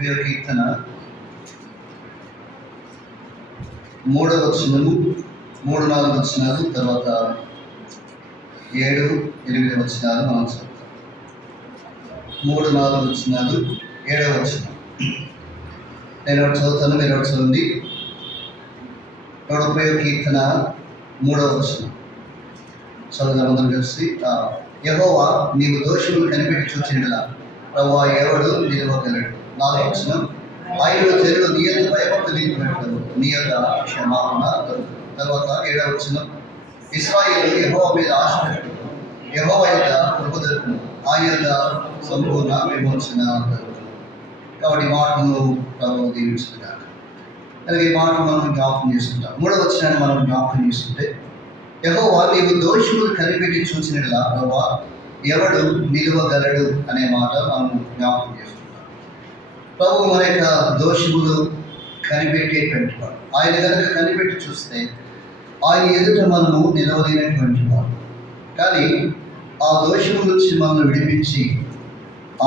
కీర్తన 3వ వచనము 3-4 వచనాలు, తర్వాత 7-8 వచనాలు మనం చదువుతాం. 3-4 వచనాలు, 7వ వచనం నేను ఒకటి చదువుతాను, మీరు ఒకటి చదవండి. కీర్తన 3వ వచనం చదువుదాం అందరం కలిసి. యెహోవా నీవు దోషములు కనిపెట్టి చూచినలా ప్రభువా ఎవడు నిలవగలడు. 4వ వచనం ఆయన జనులు నీ యొద్ద భయభక్తులు నిలిపినట్లు నీ యొద్ద క్షమాపణ దొరుకుతుంది. తర్వాత 7వ వచనం ఇశ్రాయేలు యెహోవా మీద ఆశ పెట్టు, యెహోవా యొద్ద కృప దొరుకును, ఆయన యొద్ద సంపూర్ణ విమోచన దొరుకును. కాబట్టి మాటను ప్రభువు దీవించుకున్నాడు. అలాగే ఈ మాట మనం జ్ఞాపకం చేసుకుంటాం. 3వ వచనాన్ని మనం జ్ఞాపకం చేసుకుంటే యెహోవా నీవు దోషములు కనిపెట్టి చూచినట్లా ప్రభువా ఎవడు నిలువగలడు అనే మాట మనం జ్ఞాపకం చేసుకుంటాం. ప్రభు మన యొక్క దోషములు కనిపెట్టేటువంటి వాడు. ఆయన కనుక కనిపెట్టి చూస్తే ఆయన ఎదుట మనము నిలవలేనటువంటి వాడు. కానీ ఆ దోషము నుంచి మనల్ని విడిపించి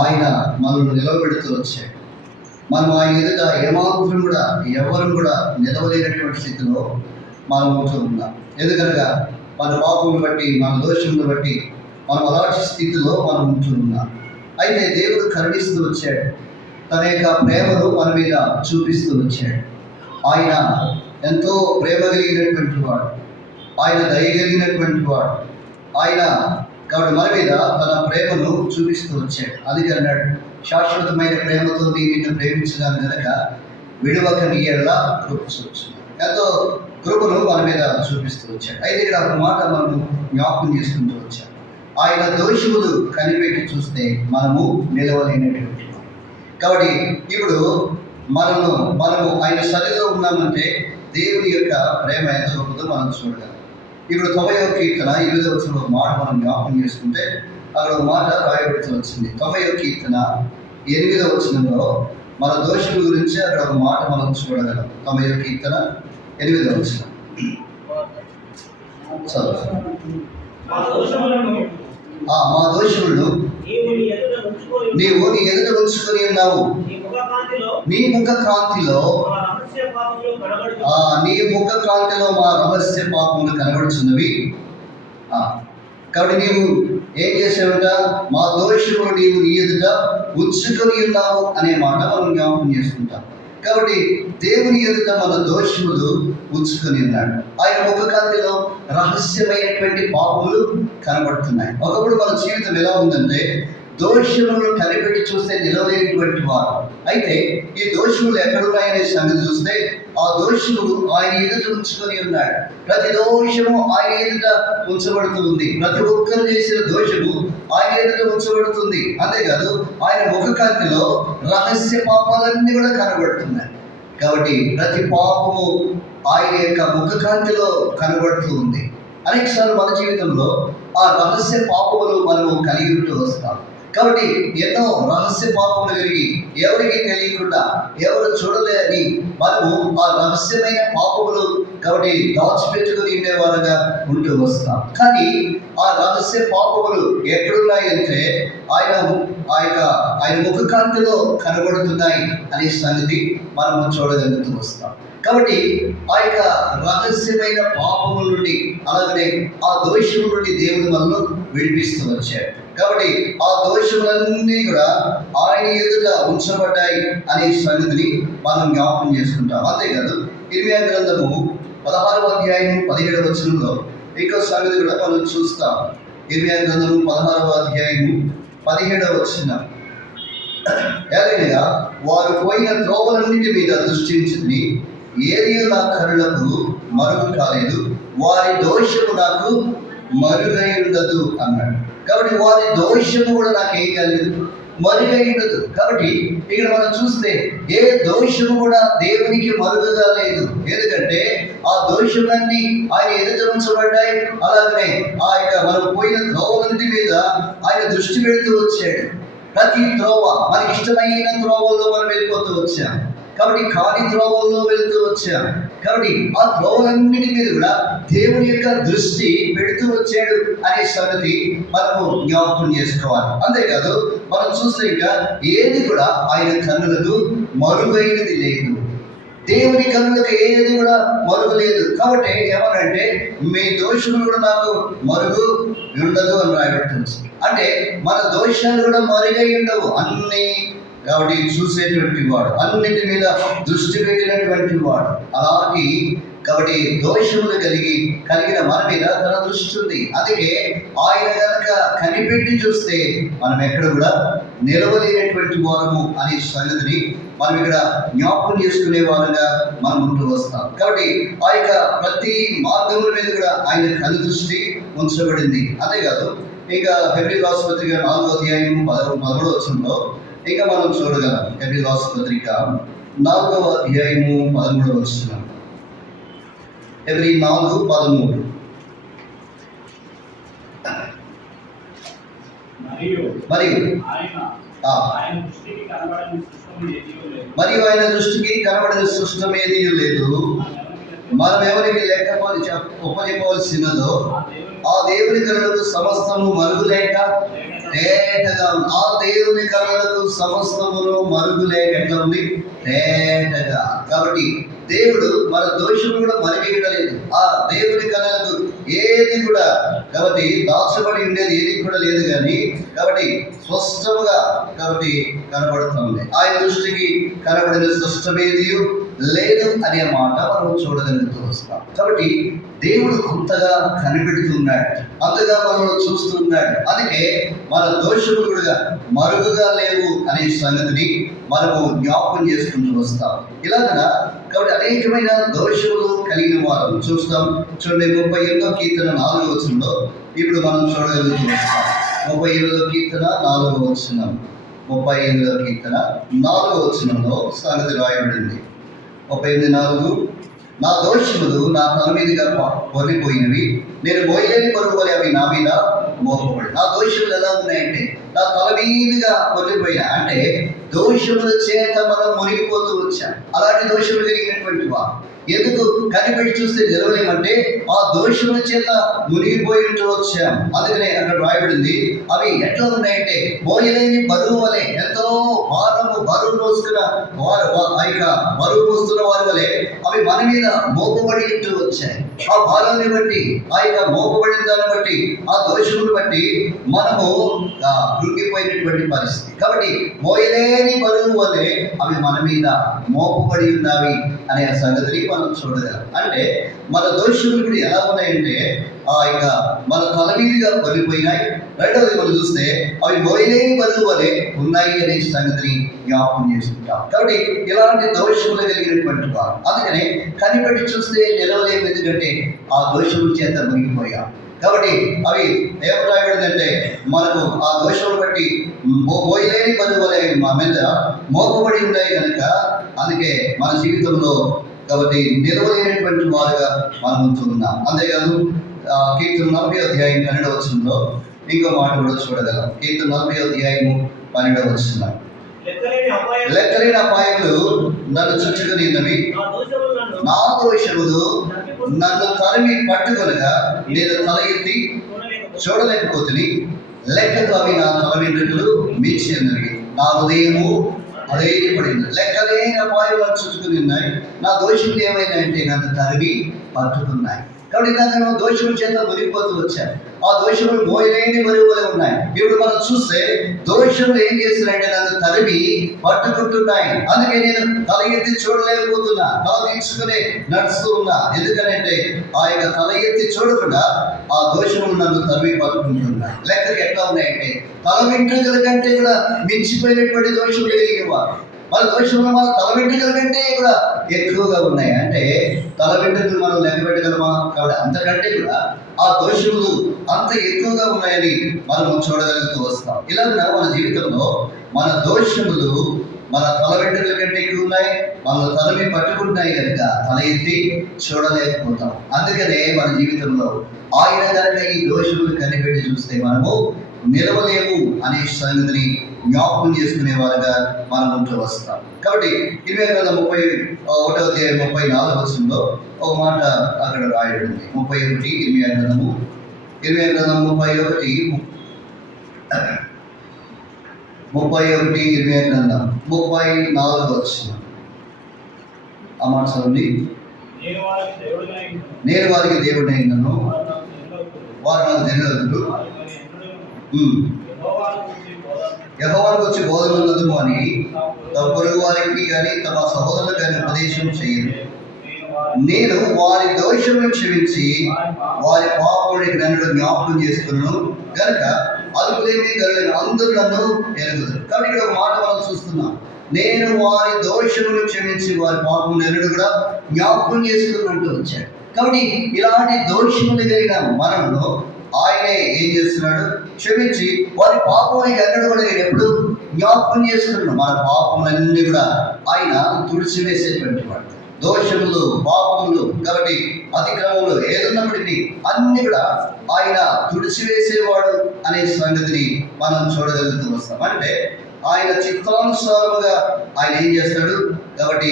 ఆయన మనల్ని నిలవబెడుతూ వచ్చాడు. మనం ఆయన ఎదుట ఏమాత్రం కూడా ఎవరు కూడా నిలవలేనటువంటి స్థితిలో మనం ఉంటూ ఉన్నాం. ఎందుకనగా మన పాపమును బట్టి, మన దోషమును బట్టి మనం అలాంటి స్థితిలో మనం ఉంటూ ఉన్నాం. అయితే దేవుడు కరుణిస్తూ వచ్చాడు, తన యొక్క ప్రేమను మన మీద చూపిస్తూ వచ్చాడు. ఆయన ఎంతో ప్రేమ కలిగినటువంటి వాడు, ఆయన దయ కలిగినటువంటి వాడు. ఆయన కాబట్టి మన మీద తన ప్రేమను చూపిస్తూ వచ్చాడు. అందుకే అన్నాడు, శాశ్వతమైన ప్రేమతో నిన్ను ప్రేమించడం కనుక విడువక నీ ఎడల కృప చూపుచున్నాడు. ఎంతో కృపను మన మీద చూపిస్తూ వచ్చాడు. అయితే ఇక్కడ ఒక మాట మనము జ్ఞాపకం చేసుకుంటూ వచ్చాం. ఆయన దోషములు కనిపెట్టి చూస్తే మనము నిలవలేనటువంటి. కాబట్టి ఇప్పుడు మనము ఆయన సన్నిధిలో ఉన్నామంటే దేవుని యొక్క ప్రేమ ఎంత గొప్పదో మనం చూడగలం. ఇప్పుడు 90వ కీర్తన 8వ వచనంలో మాట మనం జ్ఞాపకం చేసుకుంటే అక్కడ ఒక మాట రాయబడుతూ వచ్చింది. 90వ కీర్తన 8వ వచనంలో మన దోషముల గురించి అక్కడ ఒక మాట మనం చూడగలం. 90వ కీర్తన 8వ వచనం మా దోషములను నీవు నీ ఎదుట ఉంచుకొని ఉన్నావు. నీ ముఖ కాంతిలో మా రహస్య పాపములు కనబడుచున్నవి. కాబట్టి నీవు ఏం చేసావుట? మా దోషములు నీవు నీ ఎదుట ఉంచుకొని ఉన్నావు అనే మాట మనం జ్ఞాపకం చేసుకుంటాం. కాబట్టి దేవుని ఎదుట మన దోషములు ఉంచుకొని ఉన్నాడు. ఆయన ముఖ కాంతిలో రహస్యమైనటువంటి పాపములు కనబడుతున్నాయి. ఒకప్పుడు మన జీవితం ఎలా ఉందంటే దోషములను కనిపెట్టి చూస్తే నిలవలేనటువంటి వారు. అయితే ఈ దోషములు ఎక్కడున్నాయనే సంగతి చూస్తే ఆ దోషములు ఆయన ఎదుట ఉంచుకొని ఉన్నాడు. ప్రతి దోషము ఆయన ఎదుట ఉంచబడుతూ ఉంది. ప్రతి ఒక్కరు చేసిన దోషము ఆయన ఎదుట ఉంచబడుతుంది. అంతేకాదు ఆయన ముఖకాంతిలో రహస్య పాపాలన్నీ కూడా కనబడుతున్నాయి. కాబట్టి ప్రతి పాపము ఆయన యొక్క ముఖకాంతిలో కనబడుతూ ఉంది. అనేకసార్లు మన జీవితంలో ఆ రహస్య పాపములు మనము కలిగి ఉంటూ వస్తాం. కాబట్టి ఎన్నో రహస్య పాపములు కలిగి ఎవరికి తెలియకుండా ఎవరు చూడలేని మనము ఆ రహస్యమైన పాపములు కాబట్టి దాచిపెట్టుకుని ఉండేవారుగా ఉంటూ వస్తాం. కానీ ఆ రహస్య పాపములు ఎక్కడున్నాయంటే ఆయన ముఖకాంతిలో కనబడుతున్నాయి అనే సంగతి మనము చూడగలుగుతూ వస్తాం. కాబట్టి ఆ యొక్క రహస్యమైన పాపముల నుండి అలాగనే ఆ దోషముల నుండి దేవుడు మనల్ని విడిపిస్తూ వచ్చాడు. కాబట్టి ఆ దోషములన్నీ కూడా ఆయన ఎదుట ఉంచబడ్డాయి అనే సంగతిని మనం జ్ఞాపకం చేసుకుంటాం. అంతేకాదు ఇర్మియా గ్రంథము 16వ అధ్యాయం 17వ వచనంలో ఇంకో సంగతి కూడా మనం చూస్తాం. ఇర్మియా గ్రంథము 16వ అధ్యాయం 17వ వచనం, ఏదైనా వారు పోయిన త్రోవలన్నిటి మీద దృష్టించింది, ఏది నా కరుణకు మరుగు కాలేదు, వారి దోషము నాకు మరుగై ఉండదు అన్నాడు. కాబట్టి వారి దోషము కూడా నాకు ఏం కాలేదు, మరుగై ఉండదు. కాబట్టి ఇక్కడ మనం చూస్తే ఏ దోషము కూడా దేవునికి మరుగుగా లేదు. ఎందుకంటే ఆ దోషములన్నీ ఆయన ఎదుట ఉంచబడ్డాయి. అలాగనే ఆ యొక్క మనం పోయిన త్రోవలన్నిటి మీద ఆయన దృష్టి పెడుతూ వచ్చాడు. ప్రతి త్రోవ మనకి ఇష్టమైన త్రోవల్లో మనం వెళ్ళిపోతూ వచ్చాం. కాబట్టి ఖాళీ త్రోవల్లో వెళుతూ వచ్చాం. కాబట్టి ఆ త్రోవలన్నిటి మీద కూడా దేవుని యొక్క దృష్టి పెడుతూ వచ్చాడు అనే సంగతి మనము జ్ఞాపకం చేసుకోవాలి. అంతేకాదు మనం చూస్తే ఇంకా ఏది కూడా ఆయన కన్నులకు మరుగైనది లేదు. దేవుని కన్నులకు ఏది కూడా మరుగు లేదు. కాబట్టి ఏమనంటే మీ దోషులు కూడా నాకు మరుగు ఉండదు అని రాయబడుతుంది. అంటే మన దోషాలు కూడా మరుగై ఉండవు అన్ని. కాబట్టి చూసేటువంటి వాడు, అన్నింటి మీద దృష్టి పెట్టినటువంటి వాడు. అలాగే కాబట్టి దోషములు కలిగిన మన మీద తన దృష్టి ఉంది. అందుకే ఆయన కనుక కనిపెట్టి చూస్తే మనం ఎక్కడ కూడా నిలవలేనటువంటి వారము అనే సంగతిని మనం ఇక్కడ జ్ఞాపకం చేసుకునే వారంగా మనం ఉంటూ వస్తాం. కాబట్టి ఆ యొక్క ప్రతి మార్గముల మీద కూడా ఆయన కను దృష్టి ఉంచబడింది. అంతేకాదు ఇంకా హెబ్రీ రాసిన పత్రిక 4వ అధ్యాయం 11వ వచనంలో ఇంకా మనం చూడగలం. హెబ్రీ రాసిన పత్రిక 4వ అధ్యాయము 13వ వచనం. హెబ్రీ 4:13. మరియు ఆయన దృష్టికి కనబడని సృష్టం ఏదీ లేదు. మనం ఎవరికి ఉపజెప్పవలసినదో ఆ దేవుని కనులకు సమస్తము మరుగులేక తేటగా ఉంది. ఆ దేవుని కనులకు సమస్తమును మరుగులేక ఎట్లా ఉంది? తేటగా. కాబట్టి దేవుడు మన దోషం కూడా మరిగేయలేదు. ఆ దేవుని కనులకు ఏది కూడా కాబట్టి దాచబడి ఉండేది ఏది కూడా లేదు. కానీ కాబట్టి స్పష్టముగా కాబట్టి కనబడుతుంది. ఆయన దృష్టికి కనబడిన స్పష్టమేది లేదు అనే మాట మనం చూడగలుగుతూ వస్తాం. కాబట్టి దేవుడు అంతగా కనిపెడుతున్నాడు, అంతగా మనం చూస్తున్నాడు. అందుకే మన దోషములు కూడా మరుగుగా లేవు అనే సంగతిని మనము జ్ఞాపకం చేసుకుంటూ వస్తాం. ఇలాగ కాబట్టి అనేకమైన దోషములు కలిగిన వారు చూస్తాం. చూడండి 38వ కీర్తన 4వ వచనంలో ఇప్పుడు మనం చూడగలుగుతూ వస్తాం. 38వ కీర్తన 4వ వచనం. 38వ కీర్తన 4వ వచనంలో సంగతి రాయబడింది. 38:4. నా దోషములు నా తల మీదుగా పొర్లిపోయినవి, నేను మోయలేని బరువు వలె అవి నా మీద మోపబడి. నా దోషములు ఎలా ఉన్నాయంటే నా తల మీదుగా పొర్లిపోయినా, అంటే దోషముల చేత మనం మునిగిపోతూ వచ్చాం. అలాంటి దోషములు కలిగినటువంటి వారు ఎందుకు కనిపెట్టి చూస్తే నిలవలేమంటే ఆ దోషముల చేత మునిగిపోయి వచ్చాం. అందుకనే అక్కడ రాయబడింది అవి ఎట్లా ఉన్నాయంటే మోయలేని బరువు వలె, ఎంతో బరువు మోసుకున్న వారు, ఆ యొక్క బరువు మోస్తున్న వారి వలె అవి మన మీద మోపబడి వచ్చాయి. ఆ భారాన్ని బట్టి, ఆ యొక్క మోపబడిన దాన్ని బట్టి, ఆ దోషమును బట్టి మనము కృంగిపోయినటువంటి పరిస్థితి. కాబట్టి మోయలేని బరువు వలె అవి మన మీద మోపబడి ఉన్నవి అనే సంగతిని మనం చూడగలం. అంటే మన దోషములు కూడా ఎలా ఉన్నాయంటే ఆ యొక్క మన తల మీదుగా పడిపోయినాయి. రెండవది మనం చూస్తే అవి మోయలేని బరువు వలె ఉన్నాయి అనే సంగతిని జ్ఞాపకం చేసుకుంటాం. కాబట్టి ఇలాంటి దోషములు కలిగినటువంటి వారు అందుకనే కనిపెట్టి చూస్తే నిలవలేము. ఎందుకంటే ఆ దోషముల చేత మునిగిపోయాం. కాబట్టి అవి ఏం రాయబడిందంటే మనకు ఆ దోషములు బట్టి మోయలేని బరువు వలె మా మీద మోపబడి ఉన్నాయి కనుక అందుకే మన జీవితంలో కాబట్టి నిలవలేనటువంటి వారుగా మనం ఉంటున్నాం. అంతేకాదు కీర్తన 40వ అధ్యాయం 12వ వచనంలో ఇంకో మాట కూడా చూడగలం. కీర్తన 40వ అధ్యాయము 12వ వచనం. లెక్కలేని అపాయములు నన్ను చుట్టుకునిన్నవి, నా దోషములు నన్ను తరిమి పట్టుకొనగా నేను తల ఎత్తి చూడలేకపోతుంది. లెక్కకు అవి నా తల వెంట్రుకలు మించి ఉన్నవి, నా హృదయము అదే పడింది. లెక్కలేని అపాయాలు చుట్టుకుని ఉన్నాయి. నా దోషులు ఏమైనాయంటే నన్ను తరిమి పట్టుకున్నాయి. కాబట్టి ఇందాక దోషుల చేత మునిగిపోతూ వచ్చాను. ఆ దోషములు మోయలేని బరువులే ఉన్నాయి. ఇప్పుడు మనం చూస్తే దోషములు ఏం చేస్తున్నాయంటే నన్ను తరిమి పట్టుకుంటున్నాయి. అందుకే నేను తల ఎత్తి చూడలేకపోతున్నా, తల దించుకుని నడుస్తూ ఉన్నా. ఎందుకనంటే ఆ యొక్క తల ఎత్తి చూడకుండా ఆ దోషములు నన్ను తరిమి పట్టుకుంటున్నాయి. లెక్కకి ఎట్లా ఉన్నాయంటే తల వెంట్రుకల కంటే కూడా మించిపోయినటువంటి దోషములు కలిగేవారు. మన దోషములు మన తల వెంట్రుకల కంటే కూడా ఎక్కువగా ఉన్నాయి. అంటే తల వెంట్రుకలు మనం లెక్క పెట్టగలమా? కాబట్టి అంతకంటే కూడా ఆ దోషములు అంత ఎక్కువగా ఉన్నాయని మనం చూడగలుగుతూ వస్తాం. ఇలాగా మన జీవితంలో మన దోషములు మన తల వెంట్రుకల కంటే ఎక్కువ ఉన్నాయి. మనల్ని తలమి పట్టుకుంటున్నాయి కనుక తల ఎత్తి చూడలేకపోతాం. అందుకనే మన జీవితంలో ఆయన కనుక ఈ దోషములు కనిపెట్టి చూస్తే మనము నిలవలేము అనే సంగతిని జ్ఞాపకం చేసుకునేవారుగా మనం ఉంటూ వస్తాం. కాబట్టి 21 అధ్యాయం 34 వచనంలో ఒక మాట అక్కడ రాయబడింది. 31 ఇర్మియా గ్రంథము 31 ఇర్మియా గ్రంథం 34 వచనం. ఆ మాట చదవండి. నేను వారికి దేవుడైనను, వారు నాకు జనులు, యెహోవాను వచ్చి బోధనలు అని తమ పొరుగు వారికి కానీ తమ సహోదరులకు కానీ ఉపదేశం చేయరు. నేను వారి దోషములను క్షమించి వారి పాపముని నన్ను జ్ఞాపకం చేసుకున్నాను కనుక అదుపులేమి కలిగిన అందరూ నన్ను ఎరుగుతారు. కాబట్టి ఇక్కడ ఒక మాట మనం చూస్తున్నాం. నేను వారి దోషములను క్షమించి వారి పాపముని ఎన్నడూ కూడా జ్ఞాపకం చేసుకున్నట్టు వచ్చాడు. కాబట్టి ఇలాంటి దోషములు కలిగిన మనలో ఆయనే ఏం చేస్తున్నాడు? క్షమించి వారి పాపమునికి ఎన్నడూ కూడా నేను ఎప్పుడు జ్ఞాపకం చేసుకున్నాను. మన పాపములన్నీ కూడా ఆయన తుడిచివేసేటువంటి వాడు. దోషములు, పాపములు, కాబట్టి అతిక్రమములు ఏదున్నప్పటికీ అన్ని కూడా ఆయన తుడిచివేసేవాడు అనే సంగతిని మనం చూడగలుగుతూ వస్తాం. అంటే ఆయన చిత్తానుసారముగా ఆయన ఏం చేస్తాడు? కాబట్టి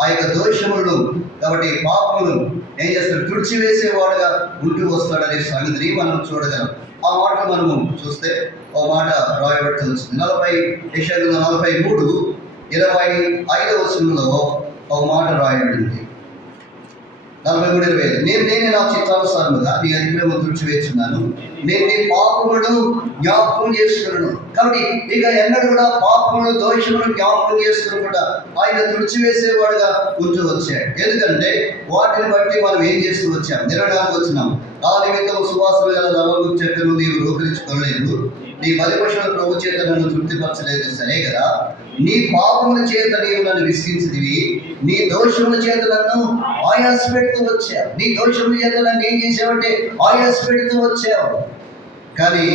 ఆ యొక్క దోషములను, కాబట్టి పాపములను ఏం చేస్తాడు? తుడిచివేసేవాడుగా ఉంటూ వస్తాడనే సంగతిని మనం చూడగలం. ఆ మాటలు మనము చూస్తే ఒక మాట రాయబడుతూ వచ్చింది. 43:25 వచనంలో ఒక మాట రాయబడింది. 43:25 నేనే నా చిత్తానుసారముగా నీ అతిక్రమం తుడిచివేస్తున్నాను, నేను నీ పాపములను జ్ఞాపకం చేసుకున్నాను. కాబట్టి ఇక ఎన్నడూ కూడా పాపములు, దోషములు జ్ఞాపకం చేసుకుని ఆయన తుడిచివేసేవాడుగా ఉంటూ వచ్చాడు. ఎందుకంటే వాటిని బట్టి మనం ఏం చేస్తూ వచ్చాం? నిరడానికి వచ్చినాం. ఆ నిమిత్తం సువాసన గల లవంగం చెట్టును నీవు రూపరించుకోలేదు, నీ బలిపశువుల ప్రభు చేత నన్ను తృప్తిపరచలేదు. సరే కదా, నీ పాపముల చేత నీవు నన్ను విసిగించితివి, నీ దోషముల చేత నన్ను ఆయాస పెడుతూ వచ్చావు. నీ దోషముల చేత నన్ను ఏం చేసావంటే ఆయాస పెడుతూ వచ్చావు. కానీ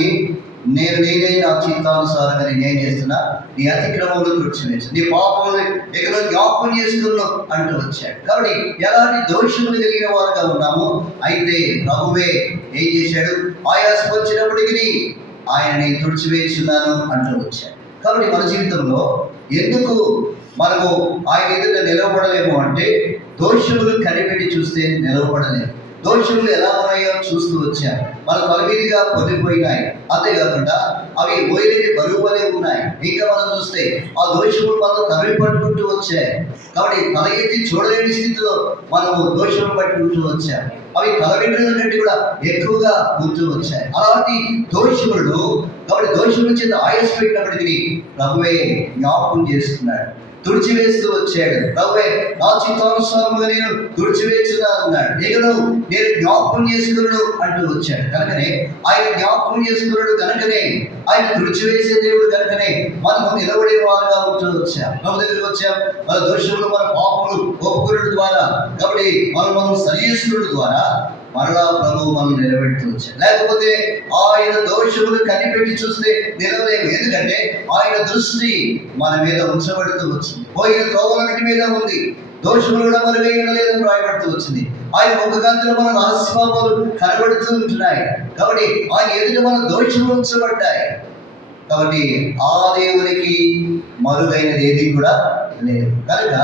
నేనే నా చిత్తానుసారంగా నేనేం చేస్తున్నా? నీ అతిక్రమములు తుడిచివేసి నీ పాపములు ఎక్కడ జ్ఞాపకం చేసుకున్నావు అంటూ వచ్చాడు. కాబట్టి ఎలాంటి దోషములు కలిగిన వారుగా ఉన్నాము. అయితే ప్రభువే ఏం చేశాడు? ఆయాస వచ్చినప్పటికీ ఆయనని తుడిచివేస్తున్నాను అంటూ వచ్చాడు. కాబట్టి మన జీవితంలో ఎందుకు మనము ఆయన ఎదుట నిలవబడలేము అంటే దోషములు కనిపెట్టి చూస్తే నిలవబడలేము. దోషములు ఎలా ఉన్నాయో చూస్తూ వచ్చారు. మన తలమీదిగా పొందిపోయినాయి. అంతేకాకుండా అవి ఓయలేని బరువులే ఉన్నాయి. ఇంకా మనం చూస్తే ఆ దోషములు మనం తమిళ పట్టుకుంటూ వచ్చాయి. కాబట్టి తల ఎత్తి చూడలేని స్థితిలో మనము దోషములు పట్టుకుంటూ వచ్చాం. అవి తల వెంట్రుకల కంటే కూడా ఎక్కువగా ఉంటూ వచ్చాయి. అలాంటి దోషములు, కాబట్టి దోషముల చేత ఆయాస పెట్టినప్పటికీ ప్రభువే జ్ఞాపకం చేస్తున్నాడు, తుడిచివేస్తూ వచ్చాడు. ప్రభువే నా చిత్తానుసారముగా నేను తుడిచివేస్తున్నా అన్నాడు. నేను జ్ఞాపకం చేసుకున్నాడు అంటూ వచ్చాడు. కనుకనే ఆయన జ్ఞాపకం చేసుకున్నాడు, కనుకనే ఆయన తుడిచివేసే దేవుడు, కనుకనే మనము నిలబడే వారుగా ఉంటూ వచ్చాం. ప్రభు దగ్గరికి వచ్చాం. మన దోషములు, మన పాపములు ఒప్పుకున్నడు ద్వారా, కాబట్టి మనం సరి చేసుకున్నడు ద్వారా మరలా ప్రభు మనం నిలబెడుతూ వచ్చాం. లేకపోతే ఆయన దోషములు కనిపెట్టి చూస్తే నిలవలేము. ఎందుకంటే ఆయన దృష్టి మన మీద ఉంచబడుతూ వచ్చింది. పోయిన త్రోవలన్నిటి మీద ఉంది. దోషములు కూడా మన వేయలేదని రాయబడుతూ వచ్చింది. ఆయన ముఖకాంతిలో మన రహస్యపాపాలు కనబడుతూ ఉంటున్నాయి. కాబట్టి ఆయన ఎదుట మన దోషములు ఉంచబడ్డాయి. కాబట్టి ఆ దేవునికి మరుగైనది ఏది కూడా లేదు. కనుక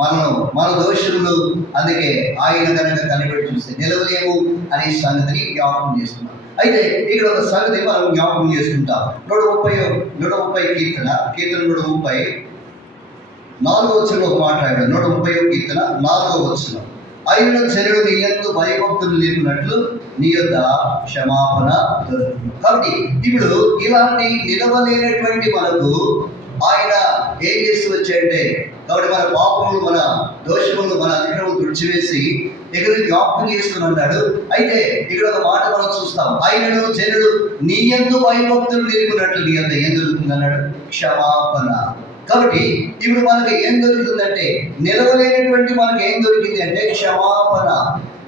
మన దోషములు, అందుకే ఆయన కనుక కనిపెట్టి చూస్తే నిలవలేము అనే సంగతిని జ్ఞాపకం చేస్తున్నాం. అయితే ఇక్కడ ఒక సంగతి మనం జ్ఞాపకం చేసుకుంటాం. 130 కీర్తన 134 ఒక మాట్లాడాడు. 130 కీర్తన 4 అయిన జనుడు నీ యందు భయభక్తులు లేకున్నట్లు నీ యొద్ద క్షమాపణ దొరుకుతుంది. కాబట్టి ఇప్పుడు ఇలాంటి నిలవలేనటువంటి మనకు ఆయన ఏం చేస్తూ వచ్చాయంటే, కాబట్టి మన పాపములు, మన దోషములు, మన అతిక్రమం తుడిచివేసి ఇక్కడ జ్ఞాపకం చేసుకుని అన్నాడు. అయితే ఇక్కడ ఒక మాట మనం చూస్తాం. ఆయనను జనుడు నీ యందు భయభక్తులు నిలుపున్నట్లు నీ యందు ఏం దొరుకుతుంది అన్నాడు? క్షమాపణ. కాబట్టి ఇప్పుడు మనకు ఏం దొరుకుతుందంటే, నిలవలేనటువంటి మనకు ఏం దొరికింది అంటే క్షమాపణ.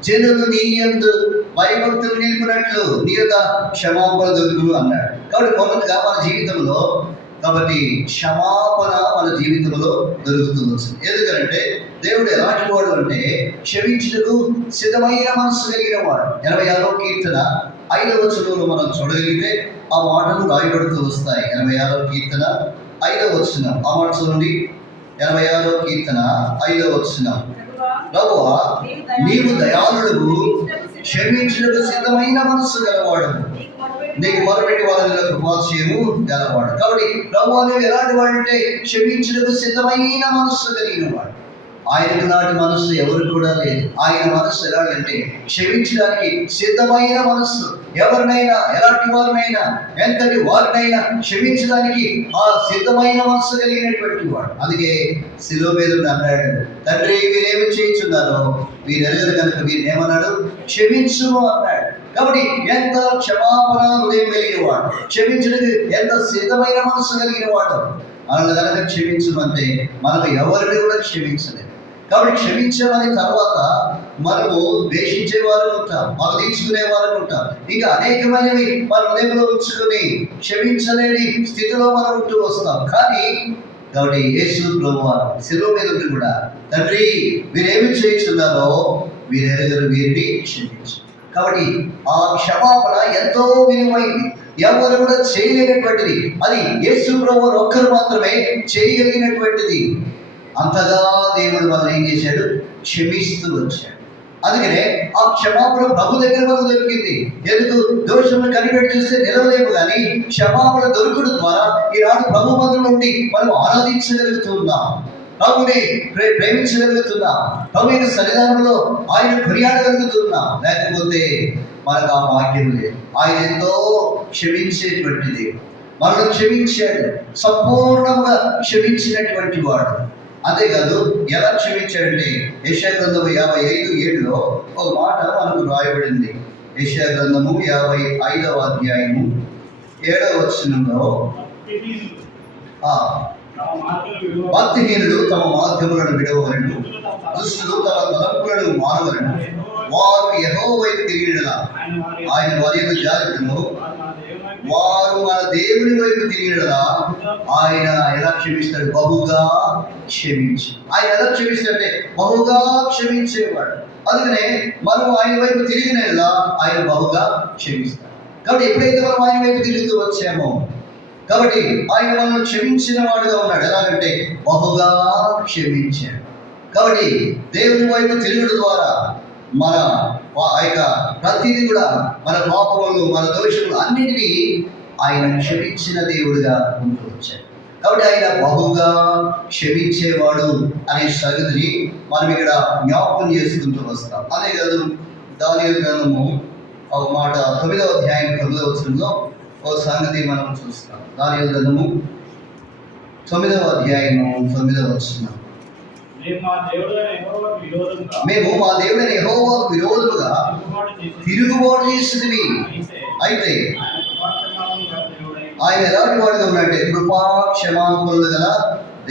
జనులు నీ యందు భయభక్తులు నిలుపున్నట్లు నీ యొక్క క్షమాపణ దొరుకును అన్నాడు. కాబట్టి మొదటగా మన జీవితంలో, కాబట్టి క్షమాపణ మన జీవితంలో దొరుకుతూ వచ్చింది. ఎందుకంటే దేవుడు ఎలాంటి వాడు అంటే క్షమించుటకు సిద్ధమైన మనసు కలిగిన వాడు. 86 కీర్తన 5 వచనంలో మనం చూడగలిగితే ఆ మాటలు రాయబడుతూ వస్తాయి. 86వ కీర్తన 5వ వచనం. ఆ మాట చూడండి. 86వ కీర్తన 5వ వచనం. ప్రభువా నీవు దయాళుడు, క్షమించుటకు సిద్ధమైన మనస్సు గలవాడు, నీకు మొరపెట్టి వారిలో కృపాశయము గలవాడు. కాబట్టి ప్రభువా నువ్వు ఎలాంటి వాడంటే క్షమించుటకు సిద్ధమైన మనస్సు కలిగిన వాడు. ఆయనకు నాటి మనస్సు ఎవరు కూడా లేదు. ఆయన మనస్సు ఎలాగంటే క్షమించడానికి సిద్ధమైన మనస్సు. ఎవరినైనా, ఎలాంటి వారినైనా, ఎంతటి వారినైనా క్షమించడానికి ఆ సిద్ధమైన మనస్సు కలిగినటువంటి వాడు. అందుకే శిలువ మీద అన్నాడు, తండ్రి వీరేమి చేయించున్నారో వీరెరుగురు కనుక వీరేమన్నాడు, క్షమించుము అన్నాడు. కాబట్టి ఎంత క్షమాపణ హృదయం కలిగిన వాడు, క్షమించడానికి ఎంత సిద్ధమైన మనస్సు కలిగిన వాడు. మనల్ని కనుక క్షమించమంటే మనం ఎవరిని కూడా క్షమించలేదు. కాబట్టి క్షమించామని తర్వాత మనము ద్వేషించే వారు ఉంటాం, మగదీర్చుకునే వారు ఉంటాం, ఇంకా అనేకమైనవి మన హృదయంలో ఉంచుకొని క్షమించలేని స్థితిలో మనం ఉంటూ వస్తాం. కానీ కాబట్టి యేసు ప్రభువారు శిలువ మీద ఉండి కూడా, తండ్రి వీరేమి చేయించున్నారో వీరెరుగురు వీరిని క్షమించు. కాబట్టి ఆ క్షమాపణ ఎంతో విలువైంది, ఎవరు కూడా చేయలేనటువంటిది. అది యేసు ప్రభువారు ఒక్కరు మాత్రమే చేయగలిగినటువంటిది. అంతగా దేవుడు మనం ఏం చేశాడు, క్షమిస్తూ వచ్చాడు. అందుకనే ఆ క్షమాపణ ప్రభు దగ్గర మనకు దొరికింది. ఎందుకు దోషములు కనిపెట్టి చూస్తే నిలవలేము, కానీ క్షమాపణ దొరకడం ద్వారా ఈనాడు ప్రభు మందిరం నుండి మనం ఆరాధించగలుగుతున్నాం, ప్రభుని ప్రేమించగలుగుతున్నాం, ప్రభు యొక్క సన్నిధానంలో ఆయన కొనియాడగలుగుతున్నాం. లేకపోతే మనకు ఆ భాగ్యం లేదు. ఆయన ఎంతో క్షమించేటువంటిది, మనల్ని క్షమించాడు, సంపూర్ణంగా క్షమించినటువంటి వాడు. అంతేకాదు, ఎలా క్షమించాడంటే యెషయా గ్రంథము 55:7లో ఒక మాట మనకు రాయబడింది. యెషయా గ్రంథము 55వ అధ్యాయము 7వ వచనంలో, భక్తిహీనులు తమ మార్గములను విడవవలెను, దుష్టులు తమ తలంపులను మానవలెను, వారు యెహోవా వైపు తిరిగినలా ఆయన వారి యందు జాగ్రత్తను, వారు మన దేవుని వైపు తిరిగినలా ఆయన ఎలా క్షమిస్తాడు, బహుగా క్షమించి. ఆయన ఎలా క్షమిస్తాడంటే బహుగా క్షమించేవాడు. అందుకనే మనం ఆయన వైపు తిరిగినలా ఆయన బహుగా క్షమిస్తాడు. కాబట్టి ఎప్పుడైతే మనం ఆయన వైపు తిరుగుతూ వచ్చామో, కాబట్టి ఆయన మనల్ని క్షమించిన వాడుగా ఉన్నాడు. ఎలాగంటే బహుగా క్షమించాడు. కాబట్టి దేవుని వైపు తిరుగుడు ద్వారా మన యొక్క ప్రతిదీ కూడా, మన పాపములు, మన దోషములు అన్నిటినీ ఆయన క్షమించిన దేవుడిగా ఉంటూ వచ్చాడు. కాబట్టి ఆయన బహుగా క్షమించేవాడు అనే సంగతిని మనం ఇక్కడ జ్ఞాపకం చేసుకుంటూ వస్తాం. అదే కాదు, దానియేలు గ్రంథము ఒక మాట 9వ అధ్యాయం 9వ వచనంలో ఒక సంగతి మనం చూస్తాం. దానియేలు గ్రంథము 9వ అధ్యాయము 9వ వచనం. మేము మా దేవుడైన యెహోవాకు విరోధముగా తిరుగుబాటు చేసినవి, అయితే ఆయన ఎలాంటి వాడుగా ఉన్నాడంటే కృపా క్షమాపణలు గల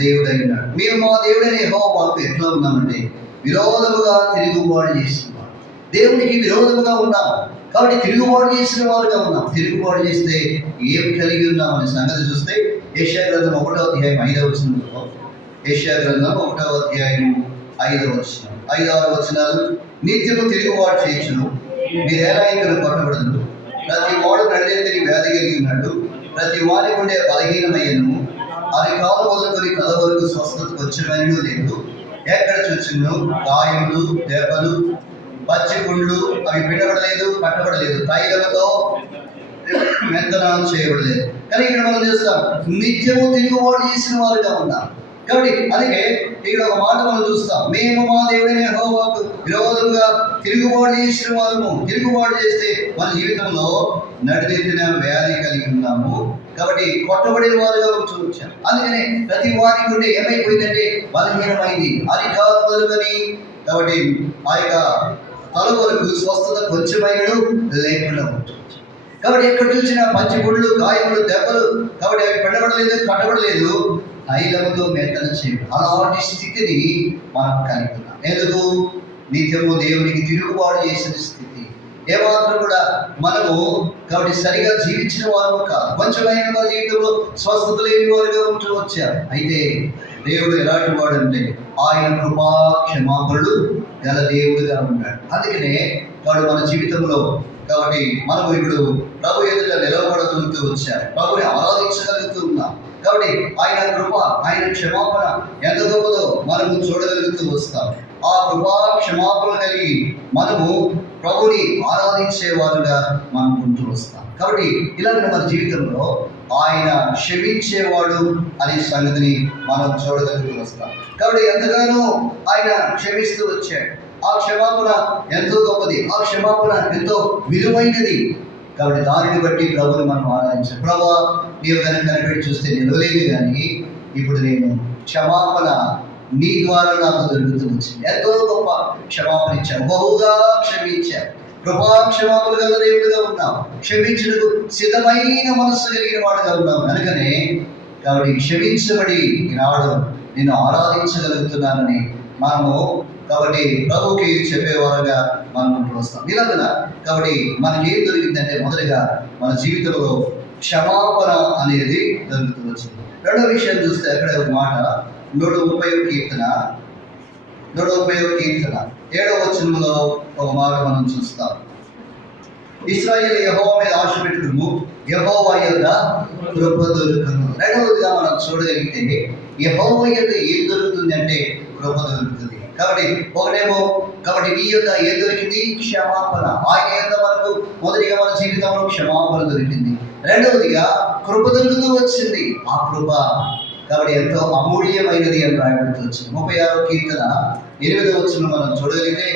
దేవుడైనాడు. మేము మా దేవుడైన యెహోవాకు ఎట్లా ఉన్నామంటే విరోధముగా తిరుగుబాటు చేస్తున్నాం, దేవునికి విరోధముగా ఉన్నాం. కాబట్టి తిరుగుబాటు చేసిన వారుగా ఉన్నాం. తిరుగుబాటు చేస్తే ఏం కలిగి ఉన్నాం అనే సంగతి చూస్తే యెషయా గ్రంథం 1వ అధ్యాయం 5వ వచనంలో, యెషయా గ్రంథం 1వ అధ్యాయం 5వ వచనం, 5-6 వచనాలు. నిత్యము తిరుగుబాటు చేయించును, మీరేలా ఇక్కడ కొట్టబడదు, ప్రతి వాడు నడినెత్తిని వ్యాధి కలిగి ఉన్నాడు, ప్రతి వారి ఉండే బలహీనమయ్యను, అది కాలు మొదలుకొని కథ వరకు స్వస్థతకు వచ్చేమని లేదు. ఎక్కడ చూచును గాయములు, దెబ్బలు, పచ్చిగుండ్లు, అవి పిండబడలేదు, కట్టబడలేదు, తైలముతో మెంతనాలు చేయబడలేదు. కానీ ఇక్కడ మనం చూస్తాం, నిత్యము తిరుగుబాటు చేసిన వారుగా ఉన్నాం. కాబట్టి అందుకే ఇక్కడ ఒక మాట మనం చూస్తాం, మేము మా దేవుడైన యెహోవాకు విరోధంగా తిరుగుబాటు చేసిన వారము. తిరుగుబాటు చేస్తే మన జీవితంలో నడినెత్తిన వ్యాధి కలిగి ఉన్నాము. కాబట్టి కొట్టబడిన వారుగా ఉంటూ వచ్చాం. అందుకనే ప్రతి వారికి ఉంటే ఏమైపోయిందంటే బలహీనమైంది, అది కాదు మొదలుకొని. కాబట్టి ఆ యొక్క తల వరకు స్వస్థత కొంచెమైనను లేకుండా ఉంటుంది. కాబట్టి ఎక్కడ చూసినా పచ్చిగుళ్ళు, గాయములు, దెబ్బలు, కాబట్టి అవి పెట్టబడలేదు, కట్టబడలేదు, తైలముతో మెత్తన చేయడం. అలాంటి స్థితిని మనం కలిగి ఉన్నాం. ఎందుకు? నిత్యము దేవునికి తిరుగుబాటు చేసిన స్థితి. ఏమాత్రం కూడా మనము కాబట్టి సరిగా జీవించిన వారు కాదు. కొంచెమైన వారి జీవితంలో స్వస్థత లేని వారుగా ఉంటూ వచ్చారు. అయితే దేవుడు ఎలాంటి వాడు అంటే ఆయన కృపా క్షమాపణలు గల దేవుడుగా ఉన్నాడు. అందుకనే వాడు మన జీవితంలో కాబట్టి మనము ఇప్పుడు ప్రభు ఎదుట నిలవబడగలుగుతూ వచ్చాం, ప్రభుని ఆరాధించగలుగుతూ ఉన్నాం. కాబట్టి ఆయన కృప, ఆయన క్షమాపణ ఎంత గొప్పదో మనము చూడగలుగుతూ వస్తాం. ఆ కృపా క్షమాపణ కలిగి మనము ప్రభుని ఆరాధించేవారుగా మనం ఉంటూ వస్తాం. కాబట్టి ఇలాగ మన జీవితంలో ఆయన క్షమించేవాడు అనే సంగతిని మనం చూడగలుగుతూ వస్తాం. కాబట్టి ఎంతగానో ఆయన క్షమిస్తూ వచ్చాడు. ఆ క్షమాపణ ఎంతో గొప్పది, ఆ క్షమాపణ ఎంతో విలువైనది. కాబట్టి దానిని బట్టి ప్రభుని మనం ఆరాధించాలి. ప్రభువా, నీవు కనుక కనిపెట్టి చూస్తే నిలవలేదు, కానీ ఇప్పుడు నేను క్షమాపణ నీ ద్వారా నాకు దొరుకుతూ వచ్చింది. ఎంతో గొప్ప క్షమాపణ ఇచ్చావు, బహుగా క్షమించావు, కృపా క్షమాపణ గల దేవుడిగా ఉన్నావు, క్షమించుటకు సిద్ధమైన మనస్సు కలిగిన వాడుగా ఉన్నావు కనుకనే కాబట్టి క్షమించబడి ఈనాడు నేను ఆరాధించగలుగుతున్నానని మనము కాబట్టి ప్రభుకి చెప్పేవారుగా మనం ఉంటూ వస్తాం. ఇలాగ కాబట్టి మనకి ఏం దొరికిందంటే, మొదటిగా మన జీవితంలో క్షమాపణ అనేది దొరుకుతూ వచ్చింది. రెండో విషయం చూస్తే అక్కడ ఒక మాట, 130వ కీర్తన 7వ వచనంలో ఒక మాట మనం చూస్తాం. ఇశ్రాయేలు యెహోవా మీద ఆశ పెట్టుకును, యెహోవా యొద్ద కృప దొరుకును. రెండవదిగా మనం చూడగలిగితే యెహోవా యొద్ద ఏం దొరుకుతుంది అంటే కృప దొరుకుతుంది. కాబట్టి ఒకటేమో కాబట్టి నీ యొక్క ఏం దొరికింది? క్షమాపణ. ఆయన యొక్క మనకు మొదటిగా మన జీవితంలో క్షమాపణ దొరికింది. రెండవదిగా కృప దొరుకుతూ వచ్చింది. ఆ కృప కాబట్టి ఎంతో అమూల్యమైనది అని రాయబడుతూ వచ్చింది. 36వ కీర్తన 8వ వచనం మనం చూడగలిగితే,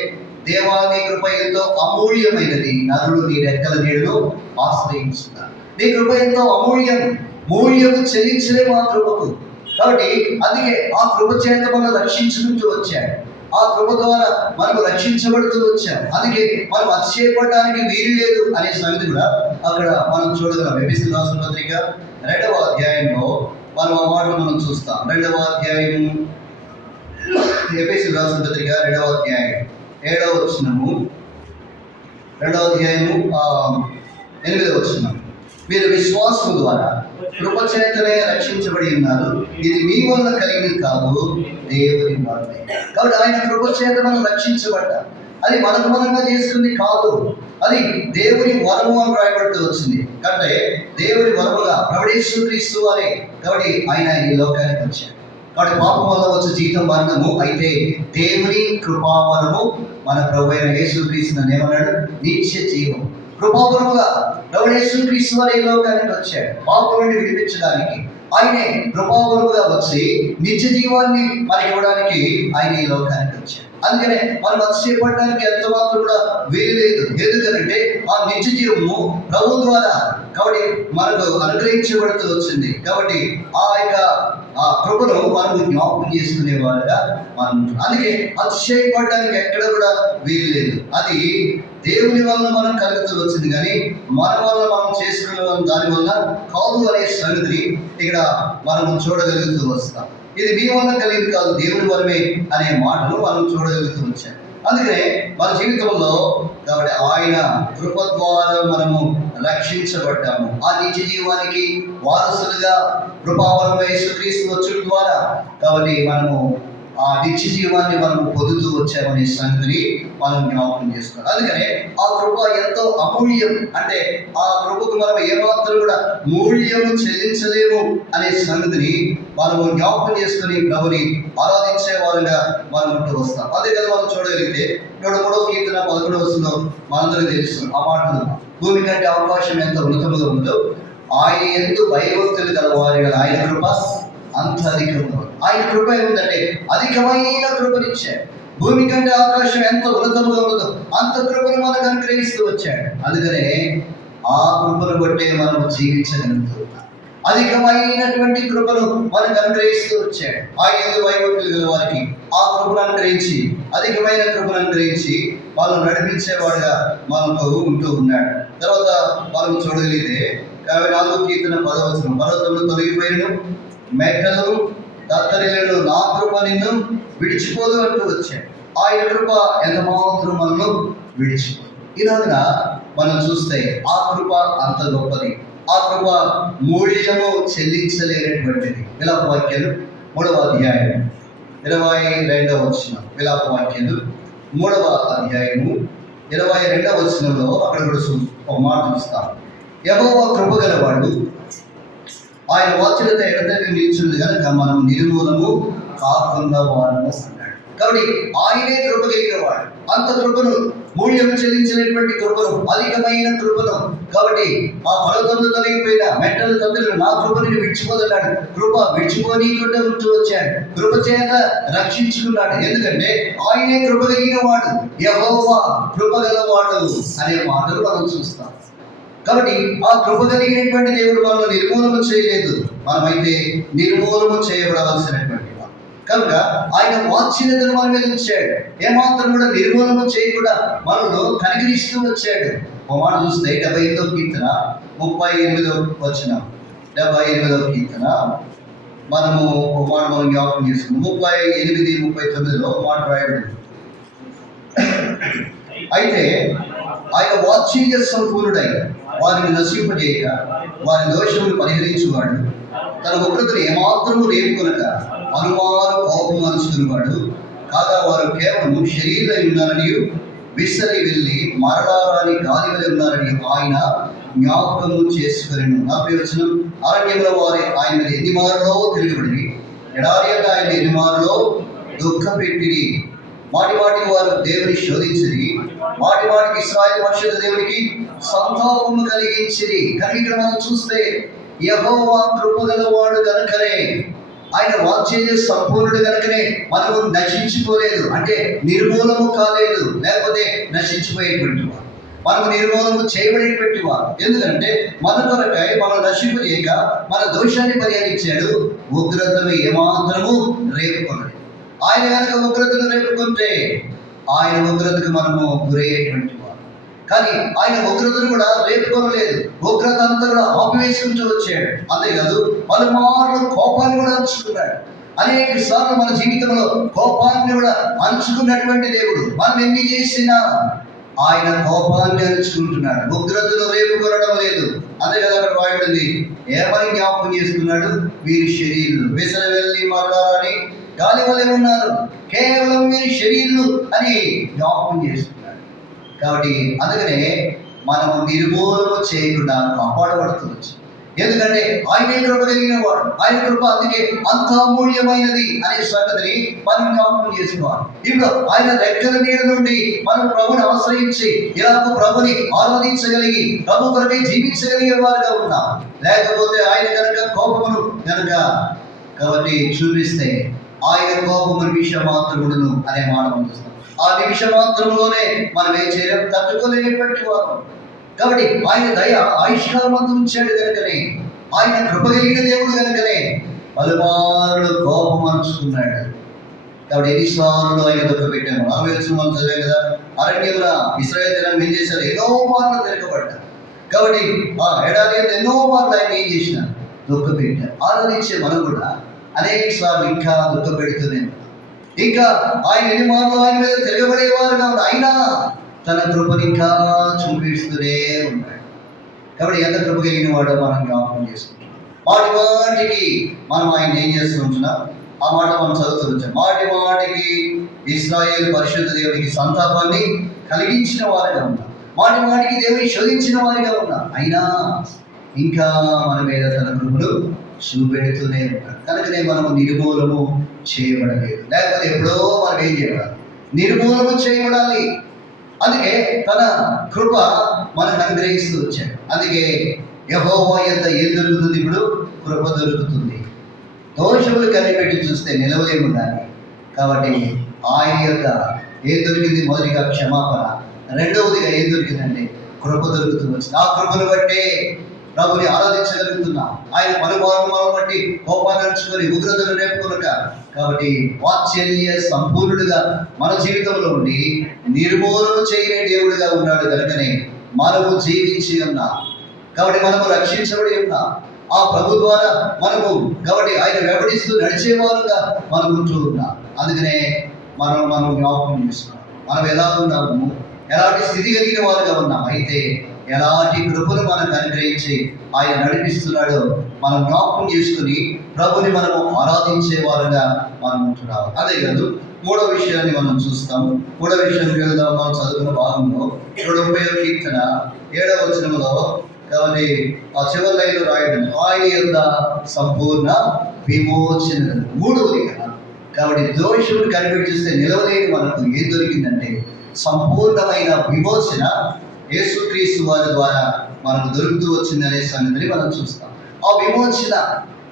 దేవా నీ కృప ఎంతో అమూల్యమైనది, నరులు నీ రెక్కల నీడలో ఆశ్రయించున్నారు. నీ కృప ఎంతో అమూల్యం, మూల్యము చెల్లించలేము ఆ కృపకు. కాబట్టి అందుకే ఆ కృప చేత మనం రక్షించుకుంటూ వచ్చాడు. ఆ కృప ద్వారా మనము రక్షించబడుతూ వచ్చాం. అందుకే మనం అతిశయపడడానికి వీలు లేదు అనే సంగతి కూడా అక్కడ మనం చూడగలం. ఎఫెసీయులకు రాసిన పత్రిక 2వ అధ్యాయంలో మనం ఆ మాటలు మనం చూస్తాం. 2వ అధ్యాయము, ఎఫెసీయులకు రాసిన పత్రిక 2వ అధ్యాయం 7వ వచనము, 2వ అధ్యాయము 8వ వచనం, మీరు విశ్వాసం ద్వారా కృప చేతనే రక్షించబడి ఉన్నారు, ఇది మీ వల్ల కలిగినది కాదు, దేవుని వల్లే. కాబట్టి ఆయన కృప చేత మనం రక్షించబడ్డా, అది మనకు మనంగా చేసుకుంది కాదు, అది దేవుని వరము అని రాయబడుతూ వచ్చింది. అంటే దేవుని వరముగా ప్రభువు క్రీస్తు వారే కాబట్టి ఆయన ఈ లోకానికి వచ్చాడు. కాబట్టి పాపం వల్ల వచ్చే జీతం మరణము, అయితే దేవుని కృపావరము మన ప్రభు అయిన యేసుక్రీస్తుని ఏమన్నాడు? నిత్య జీవం. కృపావరముగా ప్రభువు యేసుక్రీస్తు వారు ఈ లోకానికి వచ్చాడు పాపం నుండి విడిపించడానికి. ఆయనే కృపావరముగా వచ్చి నిత్య జీవాన్ని మనకి ఇవ్వడానికి ఆయన ఈ లోకానికి వచ్చాడు. అందుకనే మనం అతిశయపడడానికి ఎంత మాత్రం కూడా వీలు లేదు. ఎందుకంటే ఆ నిత్య జీవము ప్రభు ద్వారా కాబట్టి మనకు అనుగ్రహించబడుతూ వచ్చింది. కాబట్టి ఆ కృపను మనము జ్ఞాపకం చేసుకునేవారుగా మనం, అందుకే అతిశయపడడానికి ఎక్కడ కూడా వీలు లేదు. అది దేవుని వల్ల మనం కలుగుతూ వచ్చింది, కానీ మన వల్ల మనం చేసుకునే దాని వల్ల కాదు అనే సంగతిని ఇక్కడ మనం చూడగలుగుతూ వస్తాం. ఇది మీ వల్ల కలిగింది కాదు, దేవుని వరమే అనే మాటను మనం చూడగలుగుతూ వచ్చాం. అందుకనే మన జీవితంలో కాబట్టి ఆయన కృప ద్వారా మనము రక్షించబడ్డాము. ఆ నిత్య జీవానికి వారసులుగా కృపావరం యేసుక్రీస్తు వచ్చుట ద్వారా కాబట్టి మనము ఆ నిత్య జీవాన్ని మనం పొందుతూ వచ్చామనే సంగతిని మనం జ్ఞాపకం చేసుకోవాలి. అందుకనే ఆ కృప ఎంతో అమూల్యం, అంటే ఆ కృపకు మనం ఏమాత్రం కూడా మూల్యము చెల్లించలేము అనే సంగతిని మనము జ్ఞాపకం చేసుకుని ప్రభుని ఆరాధించే వారుగా మనం ఉంటూ వస్తాం. అదే కదా మనం చూడగలిగితే 3వ కీర్తన 11వ వచనంలో మనందరికీ తెలుసు ఆ మాటలు, భూమి కంటే అవకాశం ఎంత ఉన్నతముగా ఉందో ఆయన యందు భయభక్తులు గలవారి ఆయన కృప అంత అధికంగా. ఆయన కృప ఏముందంటే అధికమైన కృపనిచ్చాడు. భూమి కంటే ఆకాశం ఎంత ఉన్నతముగా ఉన్నదో అంత కృపను మనకు అనుగ్రహిస్తూ వచ్చాడు. అందుకనే ఆ కృపను బట్టే మనం జీవించగలుగుతున్నాం. అధికమైనటువంటి కృపను మనకు అనుగ్రహిస్తూ వచ్చాడు. ఆయన యందు భయభక్తులు గల వారికి ఆ కృపను అనుగ్రహించి, అధికమైన కృపను అనుగ్రహించి వాళ్ళు నడిపించేవాడుగా మనకు ఉంటూ ఉన్నాడు. తర్వాత మనం చూడగలిగితే 54వ కీర్తన 10వ వచనం, పర్వతములు తొలగిపోయినను మెట్టలు దత్తరిలను నా కృప నిన్ను విడిచిపోదు అంటూ వచ్చాడు. ఆయన కృప ఎంత మాత్రం మనను విడిచిపోదు. ఇలాగా మనం చూస్తే ఆ కృప అంత గొప్పది. ఆ కృప మూల్యము చెల్లించలేనటువంటిది. విలాప వాక్యాలు 3వ అధ్యాయం 22వ వచనం. విలాప వాక్యాలు 3వ అధ్యాయము 22వ వచనంలో అక్కడ కూడా ఒక మాట చూస్తాం. యెహోవా కృప గలవాడు, ఆయన వాత్సల్యత ఎడతెగక నిలిచింది కనుక మనం నిర్మూలము కాకుండా వారము అన్నాడు. కాబట్టి ఆయనే కృప కలిగిన వాడు. అంత కృపను, మూల్యం చెల్లించినటువంటి కృపను, అధికమైన కృపను. కాబట్టి ఆ పర్వతంలో తొలగిపోయిన మెంటలు తండ్రులు నా కృపని విడిచిపోతున్నాడు. కృప విడిచిపోనీకుండా ఉంటూ వచ్చాడు. కృప చేత రక్షించుకున్నాడు. ఎందుకంటే ఆయనే కృప కలిగిన వాడు, యెహోవా కృప గలవాడు అనే మాటలు మనం చూస్తాం. కాబట్టి ఆ కృప కలిగినటువంటి దేవుడు మనల్ని నిర్మూలన చేయలేదు, మనమైతే నిర్మూలన చేయబడవలసినటువంటి వాడు. కనుక ఆయన వాత్సల్యతను మన మీద ఉంచాడు. ఏమాత్రం కూడా నిర్మూలన చేయకుండా మనలో కనికరిస్తూ వచ్చాడు. ఒక మాట చూస్తే 78వ కీర్తన 38వ వచనం, 78వ కీర్తన మనము ఒక మాట మనం జ్ఞాపకం చేసుకున్నాం. 38, 39లో మాట రాయబడింది. అయితే ఆయన వాత్సల్య సంపూర్ణుడై వారిని నశింపజేయక వారి దోషములు పరిహరించువాడు, తన ఉగ్రతను ఏమాత్రము రేపుకొనక అనుమాను కోపం అరుచుకునేవాడు కాగా వారు కేవలం శరీరై ఉన్నారని విసరి వెళ్ళి మరలారాని గాలి వలె ఉన్నారని ఆయన జ్ఞాపకము చేసుకునేను. 40వ వచనం, అరణ్యంలో వారి ఆయన మీద ఎన్ని మారులో తిరగబడి ఎడారిగా ఆయన ఎన్ని మారులో దుఃఖపెట్టిరి. మాటి మాటికి వారు దేవుని శోధించిరి, మాటి మాటికి ఇశ్రాయేలు పరిశుద్ధ దేవునికి సంతాపము కలిగించిరి. కానీ ఇక్కడ మనం చూస్తే యెహోవా కృపగలవాడు కనుకనే, ఆయన వాత్సల్య సంపూర్ణుడు కనుకనే మనము నశించిపోలేదు, అంటే నిర్మూలము కాలేదు, లేకపోతే నశించిపోయేటువంటి వారు, మనము నిర్మూలము చేయబడేటువంటి వారు. ఎందుకంటే మన కొరకై మనం నశింపజేయక మన దోషాన్ని పరిహరించాడు. ఉగ్రతను ఏమాత్రము రేపుకొనలేదు. ఆయన కనుక ఉగ్రతను రేపుకుంటే ఆయన ఉగ్రతకు మనము గురయ్యేటువంటి వారు. కానీ ఆయన ఉగ్రతను కూడా రేపుకోలేదు. ఉగ్రత అంతా కూడా ఆపివేసుకుంటూ వచ్చాడు. అంతేకాదు పలుమార్లు కోపాన్ని కూడా అంచుకున్నాడు. అనేక సార్లు మన జీవితంలో కోపాన్ని కూడా అంచుకున్నటువంటి దేవుడు. మనం ఎన్ని చేసినా ఆయన కోపాన్ని అరుచుకుంటున్నాడు, ఉగ్రతను రేపుకొనడం లేదు. అదే కదా అక్కడ రాయబడింది. ఏమని జ్ఞాపకం చేసుకున్నాడు? వీరి శరీరులు విసరి వెళ్ళి మరలారని గాలి వలె ఉన్నారు, కేవలం వీరి శరీరులు అని జ్ఞాపకం చేస్తున్నాడు. కాబట్టి అందుకనే మనము నిర్మూలన చేయకుండా కాపాడబడుతుంది. ఎందుకంటే ఆయనే కృప కలిగిన వాడు. ఆయన కృప అందుకే అంత అమూల్యమైనది అనే సంగతిని మనం జ్ఞాపకం చేసుకోవాలి. ఇప్పుడు ఆయన రెక్కల నీడ నుండి మనం ప్రభుని ఆశ్రయించి ఇలాగ ప్రభుని ఆరాధించగలిగి ప్రభు కొరకై జీవించగలిగే వారుగా ఉన్నాం. లేకపోతే ఆయన కనుక కోపమును కనుక కాబట్టి చూపిస్తే ఆయన కోపమును నిమిషమాత్రమును అనే మాట మనం చూస్తాం. ఆ నిమిషమాత్రంలోనే మనం ఏం చేయలేం, తట్టుకోలేనటువంటి వారు. కాబట్టి ఆయన దయ ఆయుష్కాలమంతా ఉంచాడు కనుకనే, ఆయన కృప కలిగిన దేవుడు కనుకనే పలుమార్లు కోపం అరుచుకున్నాడు. కాబట్టి ఎన్నిసార్లు ఆయన దుఃఖ పెట్టాము. 40 వచనం చదివే కదా, అరణ్యంలో ఇశ్రాయేలు జనం ఏం చేశారు? ఎన్నో మార్లు తిరగబడ్డారు. కాబట్టి ఆ ఎడారి ఎన్నో మార్లు ఆయన ఏం చేసినారు? దుఃఖ పెట్టారు. ఆరాధించే మనం కూడా అనేక సార్లు ఇంకా దుఃఖ పెడుతూనే ఇంకా ఆయన ఎన్ని మార్లు ఆయన మీద తిరగబడేవారు కాబట్టి ఆయన తన కృపని ఇంకా చూపిస్తూనే ఉన్నాడు. కాబట్టి ఎంత కృప కలిగిన వాడో మనం జ్ఞాపకం చేసుకుంటున్నాం. మాటి మాటికి మనం ఆయన ఏం చేస్తూ ఉంటున్నాం? ఆ మాట మనం చదువుతూ వచ్చాం. మాటి మాటికి ఇశ్రాయేలు పరిశుద్ధ దేవునికి సంతాపాన్ని కలిగించిన వారిగా ఉన్నాం. మాటి మాటికి దేవుని శోధించిన వారిగా ఉన్నాం. అయినా ఇంకా మన మీద తన కృపను చూపెడుతూనే ఉంటాడు. కనుకనే మనము నిర్మూలము చేయబడలేదు. లేకపోతే ఎప్పుడో మనం ఏం చేయాలి? నిర్మూలము చేయబడాలి. అందుకే తన కృప మనకు అనుగ్రహిస్తూ వచ్చాడు. అందుకే యెహోవా యొద్ద ఏం దొరుకుతుంది? ఇప్పుడు కృప దొరుకుతుంది. దోషములు కనిపెట్టి చూస్తే నిలవలేము కానీ. కాబట్టి ఆయన యొక్క ఏం దొరికింది? మొదటిగా క్షమాపణ, రెండవదిగా ఏం దొరికిందంటే కృప దొరుకుతూ వచ్చింది. ఆ కృపను బట్టే ప్రభుని ఆరాధించగలుగుతున్నాం. ఆయన పలుమార్లు బట్టి కోపాన్ని నడుచుకొని ఉగ్రతను రేపుకొనక. కాబట్టి వాత్సల్య సంపూర్ణుడుగా మన జీవితంలో ఉండి నిర్మూలన చేయని దేవుడిగా ఉన్నాడు కనుకనే మనము జీవించి ఉన్నాం. కాబట్టి మనము రక్షించబడి ఉన్నాం. ఆ ప్రభు ద్వారా మనము కాబట్టి ఆయన వెంబడిస్తూ నడిచేవారుగా మనం ఉంటూ ఉన్నాం. అందుకనే మనం జ్ఞాపకం చేసుకున్నాం. మనం ఎలా ఉన్నాము, ఎలాంటి స్థితి కలిగిన వారుగా ఉన్నాం. అయితే ఎలాంటి కృపను మనకు అనుగ్రహించి ఆయన నడిపిస్తున్నాడో మనం జ్ఞాపకం చేసుకుని ప్రభుని మనము ఆరాధించే వారుగా మనం ఉంటున్నాము. అదే కాదు, మూడో విషయాన్ని మనం చూస్తాము. మూడో విషయం వెళ్దాం. మనం చదువుకున్న భాగంలో 70వ కీర్తన 7వ వచనంలో, కాబట్టి ఆ చివరి లైన్లో రాయడం, ఆయన యొక్క సంపూర్ణ విమోచన. మూడవది కదా, కాబట్టి దోషుడు కనిపెట్టి చూస్తే నిలవలేని మనకు ఏం దొరికిందంటే సంపూర్ణమైన విమోచన యేసుక్రీస్తు వారి ద్వారా మనకు దొరుకుతూ వచ్చింది అనే సంగతిని మనం చూస్తాం. ఆ విమోచన,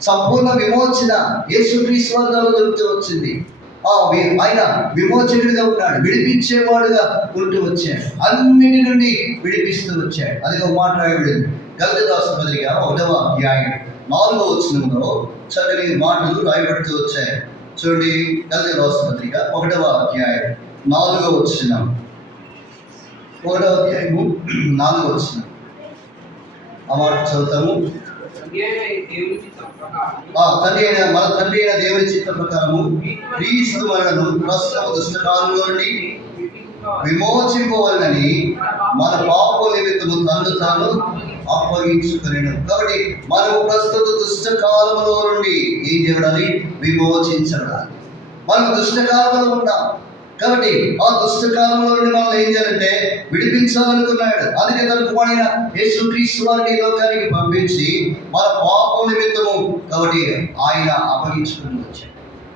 సంపూర్ణ విమోచన యేసుక్రీస్తు వారి ద్వారా దొరుకుతూ వచ్చింది. ఆయన విమోచకుడిగా ఉన్నాడు, విడిపించేవాడుగా ఉంటూ వచ్చాడు, అన్నిటి నుండి విడిపిస్తూ వచ్చాడు. అది ఒక మాట రాయబడింది గలతీ రాసిన పత్రిక 1వ అధ్యాయం 4వ వచనంలో చక్కని మాటలు రాయబడుతూ వచ్చాయి. చూడండి, గలతీ రాసిన పత్రిక 1వ అధ్యాయం 4వ వచనం. 1వ అధ్యాయము 4వ వచనం ఆ మాట చదువుతాము. మన తండ్రి అయిన దేవుని చిత్త ప్రకారము క్రీస్తు మనలను ప్రస్తుత దుష్టకాలంలో నుండి విమోచింపవలనని మన పాపముల నిమిత్తము తనను తాను అప్పగించుకొనెను. కాబట్టి మనము ప్రస్తుత దుష్టకాలంలో నుండి ఏం చేయడాన్ని విమోచించబడాలి. మనం దుష్టకాలంలో ఉంటాం కాబట్టి ఆ దుష్టకాలంలో నుండి మనం ఏం చేయాలంటే విడిపించాలనుకున్నాడు. అందుకే తన కుమారుడైన యేసుక్రీస్తు వారిని లోకానికి పంపించి మన పాపం నిమిత్తము కాబట్టి ఆయన అప్పగించుకుని వచ్చాడు.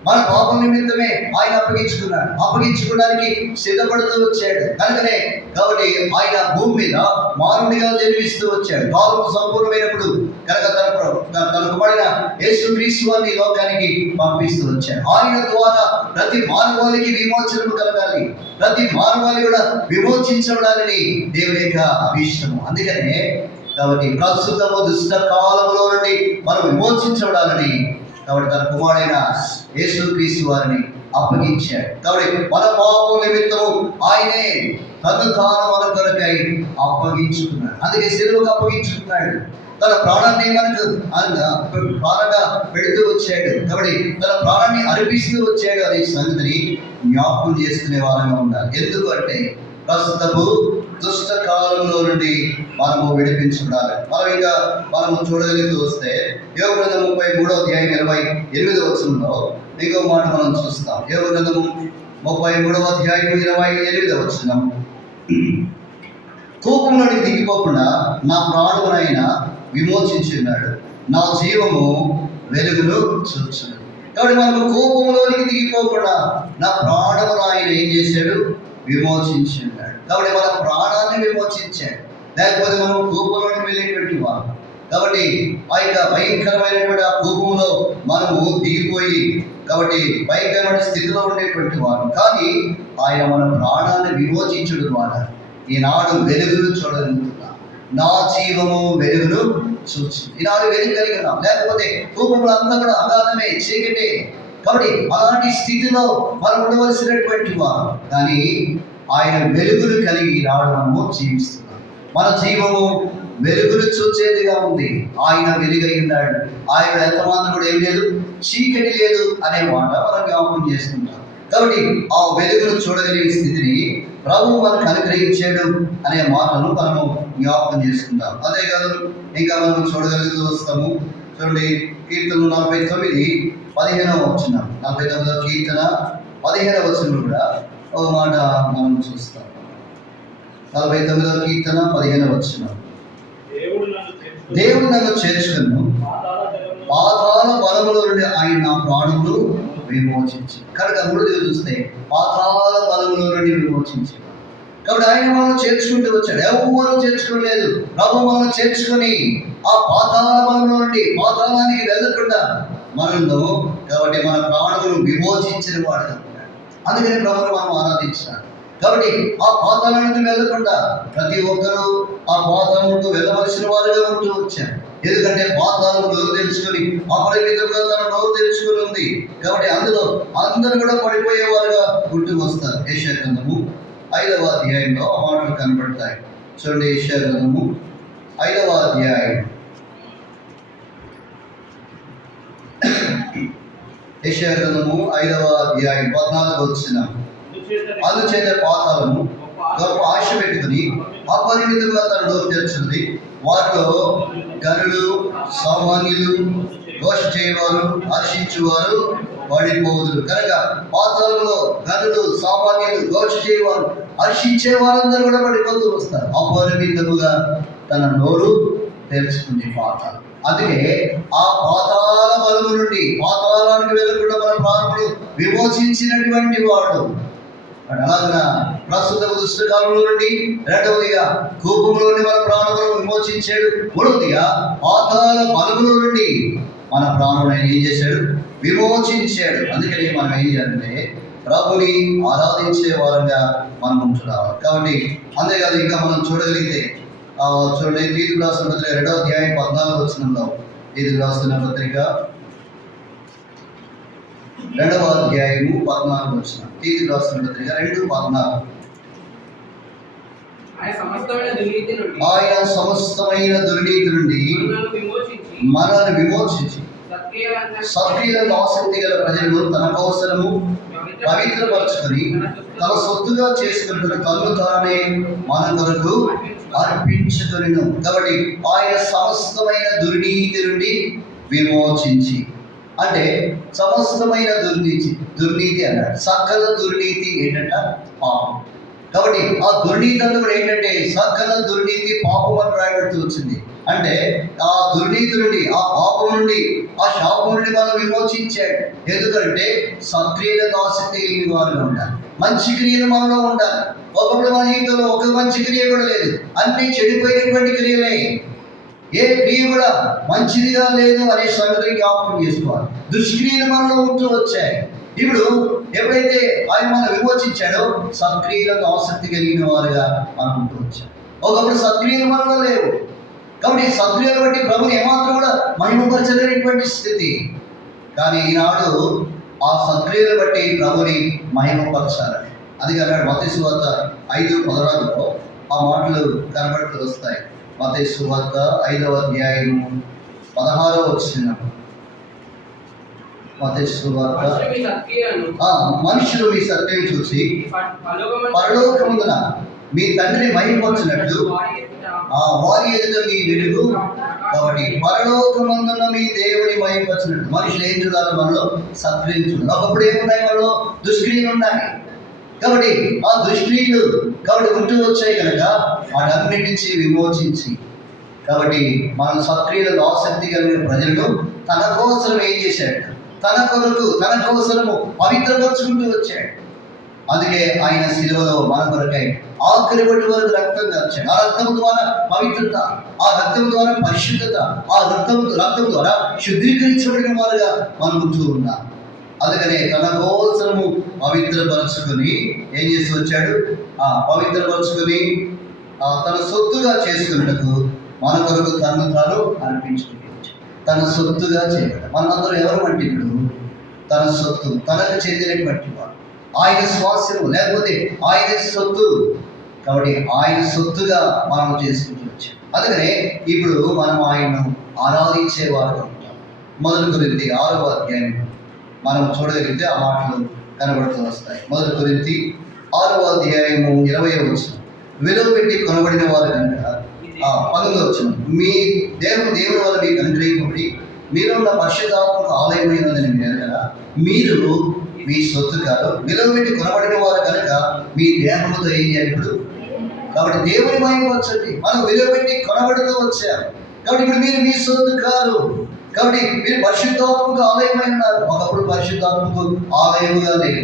మన పాపం నిమిత్తమే ఆయన అప్పగించుకోవడానికి సిద్ధపడుతూ వచ్చాడు. కనుకనే కాబట్టి ఆయన భూమి మీద మానవుడిగా జన్మిస్తూ వచ్చాడు. కాలం సంపూర్ణమైనప్పుడు కనుక తన కుమారుడైన యేసుక్రీస్తు వారిని లోకానికి పంపిస్తూ వచ్చాడు. ఆయన ద్వారా ప్రతి మానవాళికి విమోచనము కలగాలి, ప్రతి మానవాళి కూడా విమోచించబడాలని దేవుని యొక్క అభీష్టము. అందుకనే కాబట్టి ప్రస్తుతము దుష్ట కాలంలో నుండి మనం విమోచించబడాలని కాబట్టి తన కుమారుడైన యేసుక్రీస్తు వారిని అప్పగించాడు. కాబట్టి మన పాపం నిమిత్తము ఆయనే తను తాను మన కొరకై అప్పగించుకున్నాడు. అందుకే సిలువకు అప్పగించుకున్నాడు. తన ప్రాణాన్ని మనకు ప్రాణంగా పెడుతూ వచ్చాడు. కాబట్టి తన ప్రాణాన్ని అర్పిస్తూ వచ్చాడు అనే సంగతిని జ్ఞాపకం చేసుకునే వారంగా ఉండాలి. ఎందుకు అంటే ప్రస్తుతము దుష్ట కాలంలో నుండి మనము విడిపించబడాలి. మనము చూడగలుగుతూ వస్తే యోబు గ్రంథము 33వ అధ్యాయం 28వ వచనంలో ఇంకో మాట మనం చూస్తాం. యోబు గ్రంథము 33వ అధ్యాయం 28వ వచనం, కోపంలోనికి దిగిపోకుండా నా ప్రాణమునైనా విమోచించున్నాడు, నా జీవము వెలుగును చూచును. కాబట్టి మనము కోపంలోనికి దిగిపోకుండా నా ప్రాణమును ఆయన ఏం చేశాడు? విమోచించున్నాడు. కాబట్టి మన ప్రాణాన్ని విమోచించాడు. లేకపోతే మనం కోపంలోకి వెళ్ళేటువంటి వారు. కాబట్టి ఆ యొక్క భయంకరమైనటువంటి ఆ కోపంలో మనము దిగిపోయి కాబట్టి భయంకరమైన స్థితిలో ఉండేటువంటి వారు. కానీ ఆయన మన ప్రాణాన్ని విమోచించడం ద్వారా ఈనాడు వెలుగును చూడగలుగుతున్నాం. నా జీవము వెలుగును చూచింది. ఈనాడు వెలుగు కలిగి ఉన్నాం. లేకపోతే కోపంలో అంతా కూడా అగాధమే, చీకటే. కాబట్టి అలాంటి స్థితిలో మనం ఉండవలసినటువంటి వారు. కానీ ఆయన వెలుగును కలిగి ఈనాడు మనము జీవిస్తున్నాం. మన జీవము వెలుగును చూచేదిగా ఉంది. ఆయన వెలుగై ఉన్నాడు. ఆయన ఎంత మాత్రం కూడా ఏం లేదు, చీకటి లేదు అనే మాట మనం జ్ఞాపకం చేసుకుంటాం. కాబట్టి ఆ వెలుగును చూడగలిగే స్థితిని ప్రభువు మనకు అనుగ్రహించాడు అనే మాటను మనము జ్ఞాపకం చేసుకుంటాం. అదే కాదు, ఇంకా మనం చూడగలుగుతూ వస్తాము. చూడండి, కీర్తన 49:15వ వచనం, 49వ కీర్తన 15వ వచనం కూడా ఒక మాట మనం చూస్తాం. 49వ కీర్తన 15వ వచనం, దేవుడు నన్ను చేర్చుకును, పాతాళ బలములో నుండి ఆయన నా ప్రాణములు విమోచించి. కనుక మూడోది చూస్తే పాతాళ బలములో నుండి విమోచించి. కాబట్టి ఆయన మనం చేర్చుకుంటూ వచ్చాడు. ఎవరు చేర్చుకోలేదు. ప్రభు మనం చేర్చుకొని ఆ పాతాళ బలంలో నుండి పాతాళానికి వెళ్ళకుండా మనల్ని కాబట్టి మన ప్రాణములు విమోచించిన వాడు. అందుకని ప్రభువును మనం ఆరాధించాలి. కాబట్టి ఆ పాతాళానికి వెళ్ళకుండా ప్రతి ఒక్కరూ ఆ పాతాళముకు వెళ్ళవలసిన వారుగా ఉంటూ వచ్చారు. ఎందుకంటే పాతాళం నోరు తెలుసుకొని అపరిమితంగా తన నోరు తెలుసుకొని ఉంది. కాబట్టి అందులో అందరూ కూడా పడిపోయేవారుగా ఉంటూ వస్తారు. యెషయా గ్రంథము 5వ అధ్యాయంలో ఆ మాటలు కనబడతాయి. చూడండి, యెషయా గ్రంథము 5వ అధ్యాయం, యెషయా గ్రంథము 5వ అధ్యాయం 14వ వచనం, అందుచేత పాతాళము గొప్ప ఆశ పెట్టుకుని అపరిమితంగా తన నోరు తెరుచుంది, వారిలో గనులు, సామాన్యులు, ఘోష చేయవారు, హర్షించువారు పడిపోదురు. కనుక పాతాళంలో గనులు, సామాన్యులు, ఘోష చేయవారు, హర్షించే వారందరూ కూడా పడిపోతూ వస్తారు. అపరిమితముగా తన నోరు తెరుచుకుంది పాతాళం. అందుకే ఆ పాతాళ బలము నుండి పాతాళానికి వెళ్ళకుండా మన ప్రాణుడు విమోచించినటువంటి వాడు. అలాగన ప్రస్తుత దుష్టకాలంలో నుండి, రెండవదిగా కోపంలోని మన ప్రాణులను విమోచించాడు. మూడవదిగా పాతాళ బలముల నుండి మన ప్రాణులను ఏం చేశాడు? విమోచించాడు. అందుకని మనం ఏం చేయాలంటే ప్రభుని ఆరాధించే వారంగా మనం ఉంటున్నాం. కాబట్టి అంతేకాదు, ఇంకా మనం చూడగలిగితే చూడండి, తీర్పు రాసిన పత్రిక 2వ అధ్యాయం 14వ వచనంలో, తీర్పు రాసిన పత్రిక 2వ అధ్యాయము 14వ వచనం, తీర్పు రాసిన పత్రిక 2:14. ఆయన సమస్తమైన దుర్నీతి నుండి మనల్ని విమోచించి సత్క్రియలకు ఆసక్తి గల ప్రజలను తన కోసము పవిత్రపరచుకొని తన సొత్తుగా చేసుకున్న తను తానే మన కొరకు అర్పించుకొనెను. కాబట్టి ఆయన సమస్తమైన దుర్నీతి నుండి విమోచించి, అంటే సమస్తమైన దుర్నీతి అన్నాడు. సకల దుర్నీతి ఏంటంట? పాపం. కాబట్టి ఆ దుర్నీతి అంతా కూడా ఏంటంటే సకల దుర్నీతి పాపం అని రాయబడుతూ వచ్చింది. అంటే ఆ దుర్నీతి నుండి, ఆ పాపం నుండి, ఆ శాపం నుండి మనం విమోచించాడు. ఎందుకంటే సత్క్రియలకు ఆసక్తి కలిగిన వారుగా ఉండాలి. మంచి క్రియలు మనలో ఉండాలి. ఒకప్పుడు మన జీవితంలో ఒక మంచి క్రియ కూడా లేదు, అన్ని చెడిపోయినటువంటి క్రియలే. ఏ క్రియ కూడా మంచిదిగా లేదు అనే సంగతిని జ్ఞాపకం చేసుకోవాలి. దుష్క్రియలు మనలో ఉంటూ వచ్చాయి. ఇప్పుడు ఎప్పుడైతే ఆయన మనం విమోచించాడో సత్క్రియలకు ఆసక్తి కలిగిన వారుగా మనం ఉంటూ వచ్చాం. ఒకప్పుడు సత్క్రియలు మనలో లేవు. కాబట్టి సత్క్రియలు బట్టి ప్రభుని ఏమాత్రం కూడా మహిమపరచలేనటువంటి స్థితి. కానీ ఈనాడు ఆ సత్క్రియలు బట్టి ప్రభుని మహిమపరచాలని, అది అన్నాడు మత్తయి సువార్త 5:16లో ఆ మాటలు కనబడుతూ వస్తాయి. మత్తయి సువార్త 5వ అధ్యాయము 16వ వచనం. మత్తయి సువార్త, మనుషులు మీ సత్యం చూసి పరలోకమందున మీ తండ్రిని మహిమపరచినట్లు వారి ఎదుట మీ వెలుగు. కాబట్టి పరలోకమందున మీ దేవుని మహిమపరచినట్లు మనుషులు ఏం చూడాలి? మనలో సత్క్రియలు చూడాలి. ఒకప్పుడు ఏమున్నాయి? మనలో దుష్క్రియలు ఉన్నాయి. కాబట్టి ఆ దుష్క్రియలు కాబట్టి ఉంటూ వచ్చాయి కనుక వాటన్నిటి నుంచి విమోచించి, కాబట్టి మన సత్క్రియలకు ఆసక్తి కలిగిన ప్రజలను తన కోసం ఏం చేశాడు? తన కొరకు, తన కోసము పవిత్రపరుచుకుంటూ వచ్చాడు. అందుకే ఆయన శిలువలో మన కొరకై ఆఖరి బట్టి వరకు రక్తం కార్చాడు. ఆ రక్తం ద్వారా పవిత్రత, ఆ రక్తం ద్వారా పరిశుద్ధత, ఆ రక్తం ద్వారా శుద్ధీకరించబడిన వారుగా మనం ఉంటూ ఉన్నాం. అందుకనే తన కోసము పవిత్రపరచుకొని ఏం చేసి వచ్చాడు? పవిత్రపరచుకొని తన సొత్తుగా చేసుకున్నట్టు మన కొరకు తను తాను అర్పించుకుని తన సొత్తుగా చేయడం. మనందరం ఎవరు అంటే ఇప్పుడు తన సొత్తు, తనకు చెందినటువంటి వాడు, ఆయన స్వాస్యము లేకపోతే ఆయన సొత్తు. కాబట్టి ఆయన సొత్తుగా మనం చేసుకుంటూ వచ్చాం. అందుకనే ఇప్పుడు మనం ఆయన్ను ఆరాధించేవారుగా ఉంటాం. 1 కొరింథీ 6వ అధ్యాయం మనం చూడగలిగితే ఆ మాటలు కనబడుతూ వస్తాయి. 1 కొరింథీ 6వ అధ్యాయము 20వ వచనం, విలువ పెట్టి కొనబడిన వారు కనుక 19వ వచనం, మీ దేవుని వల్ల మీకు అనుగ్రహింపబడి మీరున్న పరిశుద్ధాత్మక ఆలయమైనదని మీరు కదా, మీరు మీ సొత్తు కాదు, విలువ పెట్టి కొనబడిన వారు కనుక మీ దేహముతో ఏం చేయాలి ఇప్పుడు? కాబట్టి దేవుని మహిమపరచండి. మనం విలువ పెట్టి కొనబడుతూ వచ్చాం. కాబట్టి ఇప్పుడు మీరు మీ సొత్తు కాదు. కాబట్టి మీరు పరిశుద్ధాత్మక ఆలయమై ఉన్నారు. ఒకప్పుడు పరిశుద్ధాత్మక ఆలయముగా లేవు,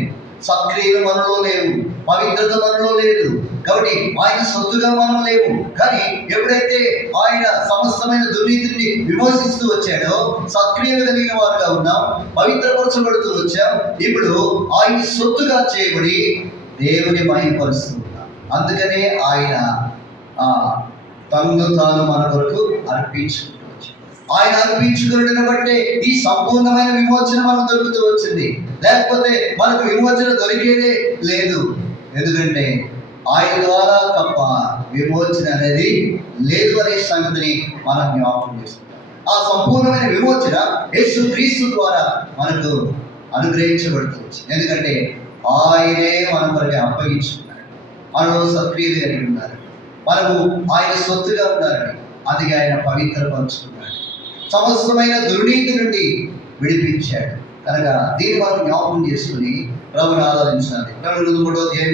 సత్క్రియలు మనలో లేవు, పవిత్రత మనలో లేదు. కాబట్టి ఆయన సొత్తుగా మనం లేవు. కానీ ఎప్పుడైతే ఆయన సమస్తమైన దుర్నీతిని విమోచిస్తూ వచ్చాడో సత్క్రియలు కలిగిన వారుగా ఉన్నాం, పవిత్రపరచబడుతూ వచ్చాం. ఇప్పుడు ఆయన సొత్తుగా చేయబడి దేవుని మహిమపరుస్తూ ఉన్నాం. అందుకనే ఆయన తన్ను తాను మన కొరకు అర్పించుకుంటూ వచ్చాడు. ఆయన అర్పించుకుని బట్టే ఈ సంపూర్ణమైన విమోచన మనకు దొరుకుతూ వచ్చింది. లేకపోతే మనకు విమోచన దొరికేదే లేదు. ఎందుకంటే ఆయన ద్వారా తప్ప విమోచన అనేది లేదు అనే సంగతిని మనం జ్ఞాపకం చేసుకుంటాం. ఆ సంపూర్ణమైన విమోచన యేసు క్రీస్తు ద్వారా మనకు అనుగ్రహించబడుతుంది. ఎందుకంటే ఆయనే మన కొరకు అప్పగించుకున్నాడు. మనలో సక్రియలు కలిగి ఉన్నారు, మనము ఆయన సొత్తుగా ఉన్నారని. అది ఆయన పవిత్రపరుచుకున్నాడు. సమస్తమైన దుర్నీతి నుండి విడిపించాడు. కనుక దీన్ని మనం జ్ఞాపకం చేసుకుని ప్రభుని ఆరాధించాలి. 2:3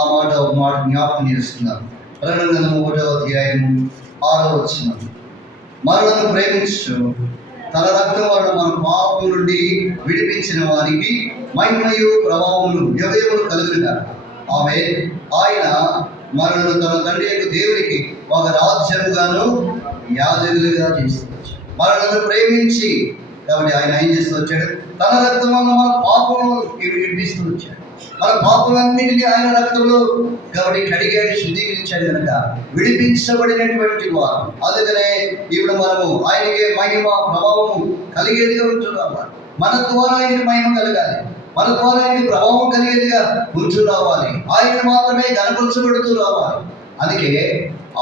ఆ మాట జ్ఞాపకం చేస్తున్నాం. 2:3 మనలను ప్రేమించు తన రక్తం వలన మన పాపం నుండి విడిపించిన వారికి మహిమయు ప్రభావములు యుగయుగములు కలుగునుగా. ఆయన మనలను తన తండ్రి యొక్క దేవునికి ఒక రాజ్యముగాను యాజకులుగా చేస్తుంది. మనలను ప్రేమించి కాబట్టి ఆయన ఏం చేస్తూ వచ్చాడు? తన రక్తం వల్ల మన పాపము విడిపిస్తూ వచ్చాడు. మన పాపలన్నింటినీ ఆయన రక్తంలో కాబట్టి కడిగాడు, శుద్ధీకరించాడు. కనుక విడిపించబడినటువంటి వారు. అందుకనే ఇప్పుడు మనము ఆయనకే మహిమ ప్రభావము కలిగేదిగా ఉంటున్నాము. మన ద్వారా ఆయనకి మహిమ కలగాలి, మన ద్వారా ఆయనకి ప్రభావం కలిగేదిగా ఉంటూ రావాలి. ఆయన మాత్రమే కనపరచబడుతూ రావాలి. అందుకే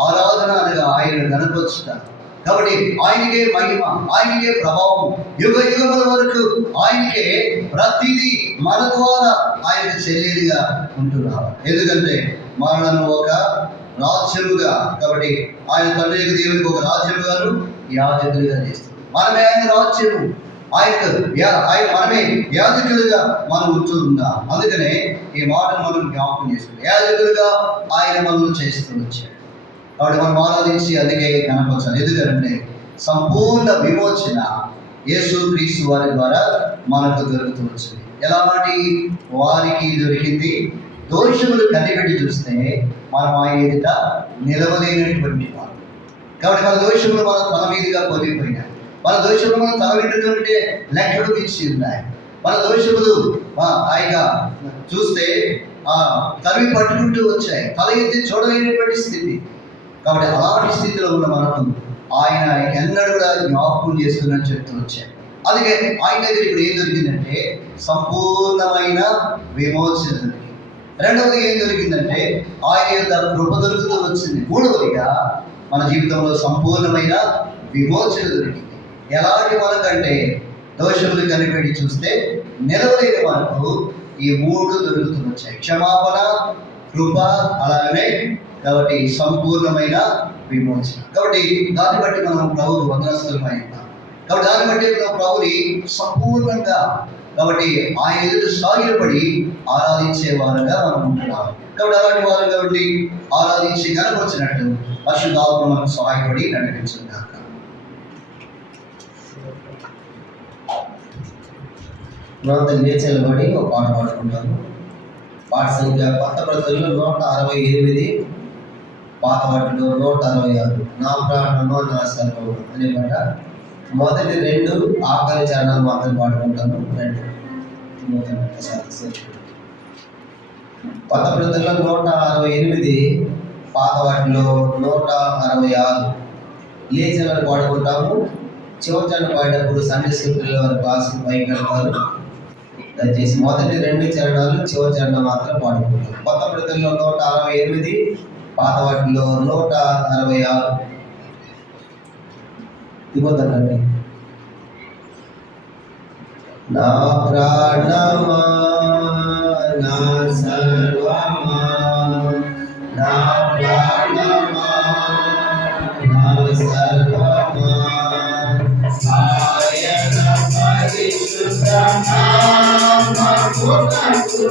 ఆరాధన అనగా ఆయన కనపరుచుతారు. కాబట్టి ఆయనకే మహిమ, ఆయనకే ప్రభావం యుగ యుగముల వరకు ఆయనకే ప్రతిదీ మన ద్వారా ఆయనకు చెల్లేదిగా ఉంటున్నారు. ఎందుకంటే మనలను ఒక రాజ్యముగా కాబట్టి ఆయన తండ్రి యొక్క దేవునికి ఒక రాజ్యముగాను యాజకులుగా చేస్తారు. మనమే ఆయన రాజ్యము, మనమే యాజకులుగా మనం ఉంటూ ఉన్నాం. అందుకనే ఈ మాటను మనం జ్ఞాపకం చేసుకుంటాం. యాజకులుగా ఆయన మనల్ని చేస్తూ వచ్చాడు. కాబట్టి మనం ఆరాధించి అందుకే కనపరచాలి. ఎందుకంటే సంపూర్ణ విమోచన యేసుక్రీస్తు వారి ద్వారా మనకు దొరుకుతూ వచ్చింది. ఎలాంటి వారికి దొరికింది? దోషములు కనిపెట్టి చూస్తే మనం ఆయన ఎదుట నిలవలేనటువంటి వారు. కాబట్టి మన దోషములు మన తల మీదుగా పొందిపోయినాయి. మన దోషములు మన తల వెంట్రుకలుంటే లెక్కలు మించి ఉన్నాయి. మన దోషములు ఆయన చూస్తే తరిమి పట్టుకుంటూ వచ్చాయి. తల ఎత్తి చూడలేనటువంటి స్థితి. కాబట్టి అలాంటి స్థితిలో ఉన్న మనకు ఆయన ఎన్నడూ కూడా జ్ఞాపకం చేస్తున్నట్టు చెప్తూ వచ్చాడు. అందుకే ఆయన దగ్గర ఇప్పుడు ఏం దొరికిందంటే సంపూర్ణమైన విమోచన దొరికింది. రెండవది ఏం దొరికిందంటే ఆయన యొక్క కృప దొరుకుతూ వచ్చింది. మూడవదిగా మన జీవితంలో సంపూర్ణమైన విమోచన దొరికింది. ఎలాంటి మనకంటే దోషములు కనిపెట్టి చూస్తే నిలవలేని మనకు ఈ మూడు దొరుకుతూ వచ్చాయి: క్షమాపణ, కృప, అలాగనే కాబట్టి సంపూర్ణమైన విమోచన. కాబట్టి దాన్ని బట్టి మనం ప్రభువు వందనస్తులమై ఉన్నాం. కాబట్టి దాన్ని బట్టి మనం ప్రభుని సంపూర్ణంగా కాబట్టి ఆయన ఎదుట సాగిలపడి ఆరాధించే వారుగా మనం ఉంటున్నాం. కాబట్టి అలాంటి వారు కాబట్టి ఆరాధించి కనపరిచినట్టు పరిశుద్ధాత్మ మనకు సహాయపడి నడిపించుగాక. లేచలబడి ఒక పాట పాడుకుంటాము. పాట సంఖ్య కొత్త ప్రతుల్లో 168, పాత వాటిలో 166. నా ప్రాణము నా సర్వము అనే పాట. మొదటి 2 ఆఖరి చరణాలు మాత్రం పాడుకుంటాను. 2 కొత్త ప్రతుల్లో 168, పాత వాటిలో 166 లేచలని పాడుకుంటాము. చివరి చరణం పాడేటప్పుడు సండే స్కూల్ పిల్లల వారి క్లాస్ పైకి వెళ్తారు. దయచేసి మొదటి 2 చరణాలు, చివరి చరణం మాత్రం పాడుకుంటారు. కొత్త ప్రతుల్లో 168, పాత వాటిలో 166. ఇవ్వదండి. నా ప్రాణమా నా సర్వమా, నా ప్రాణమా నా సర్వమా, ఆయన పరిశుద్ధ నామమునకు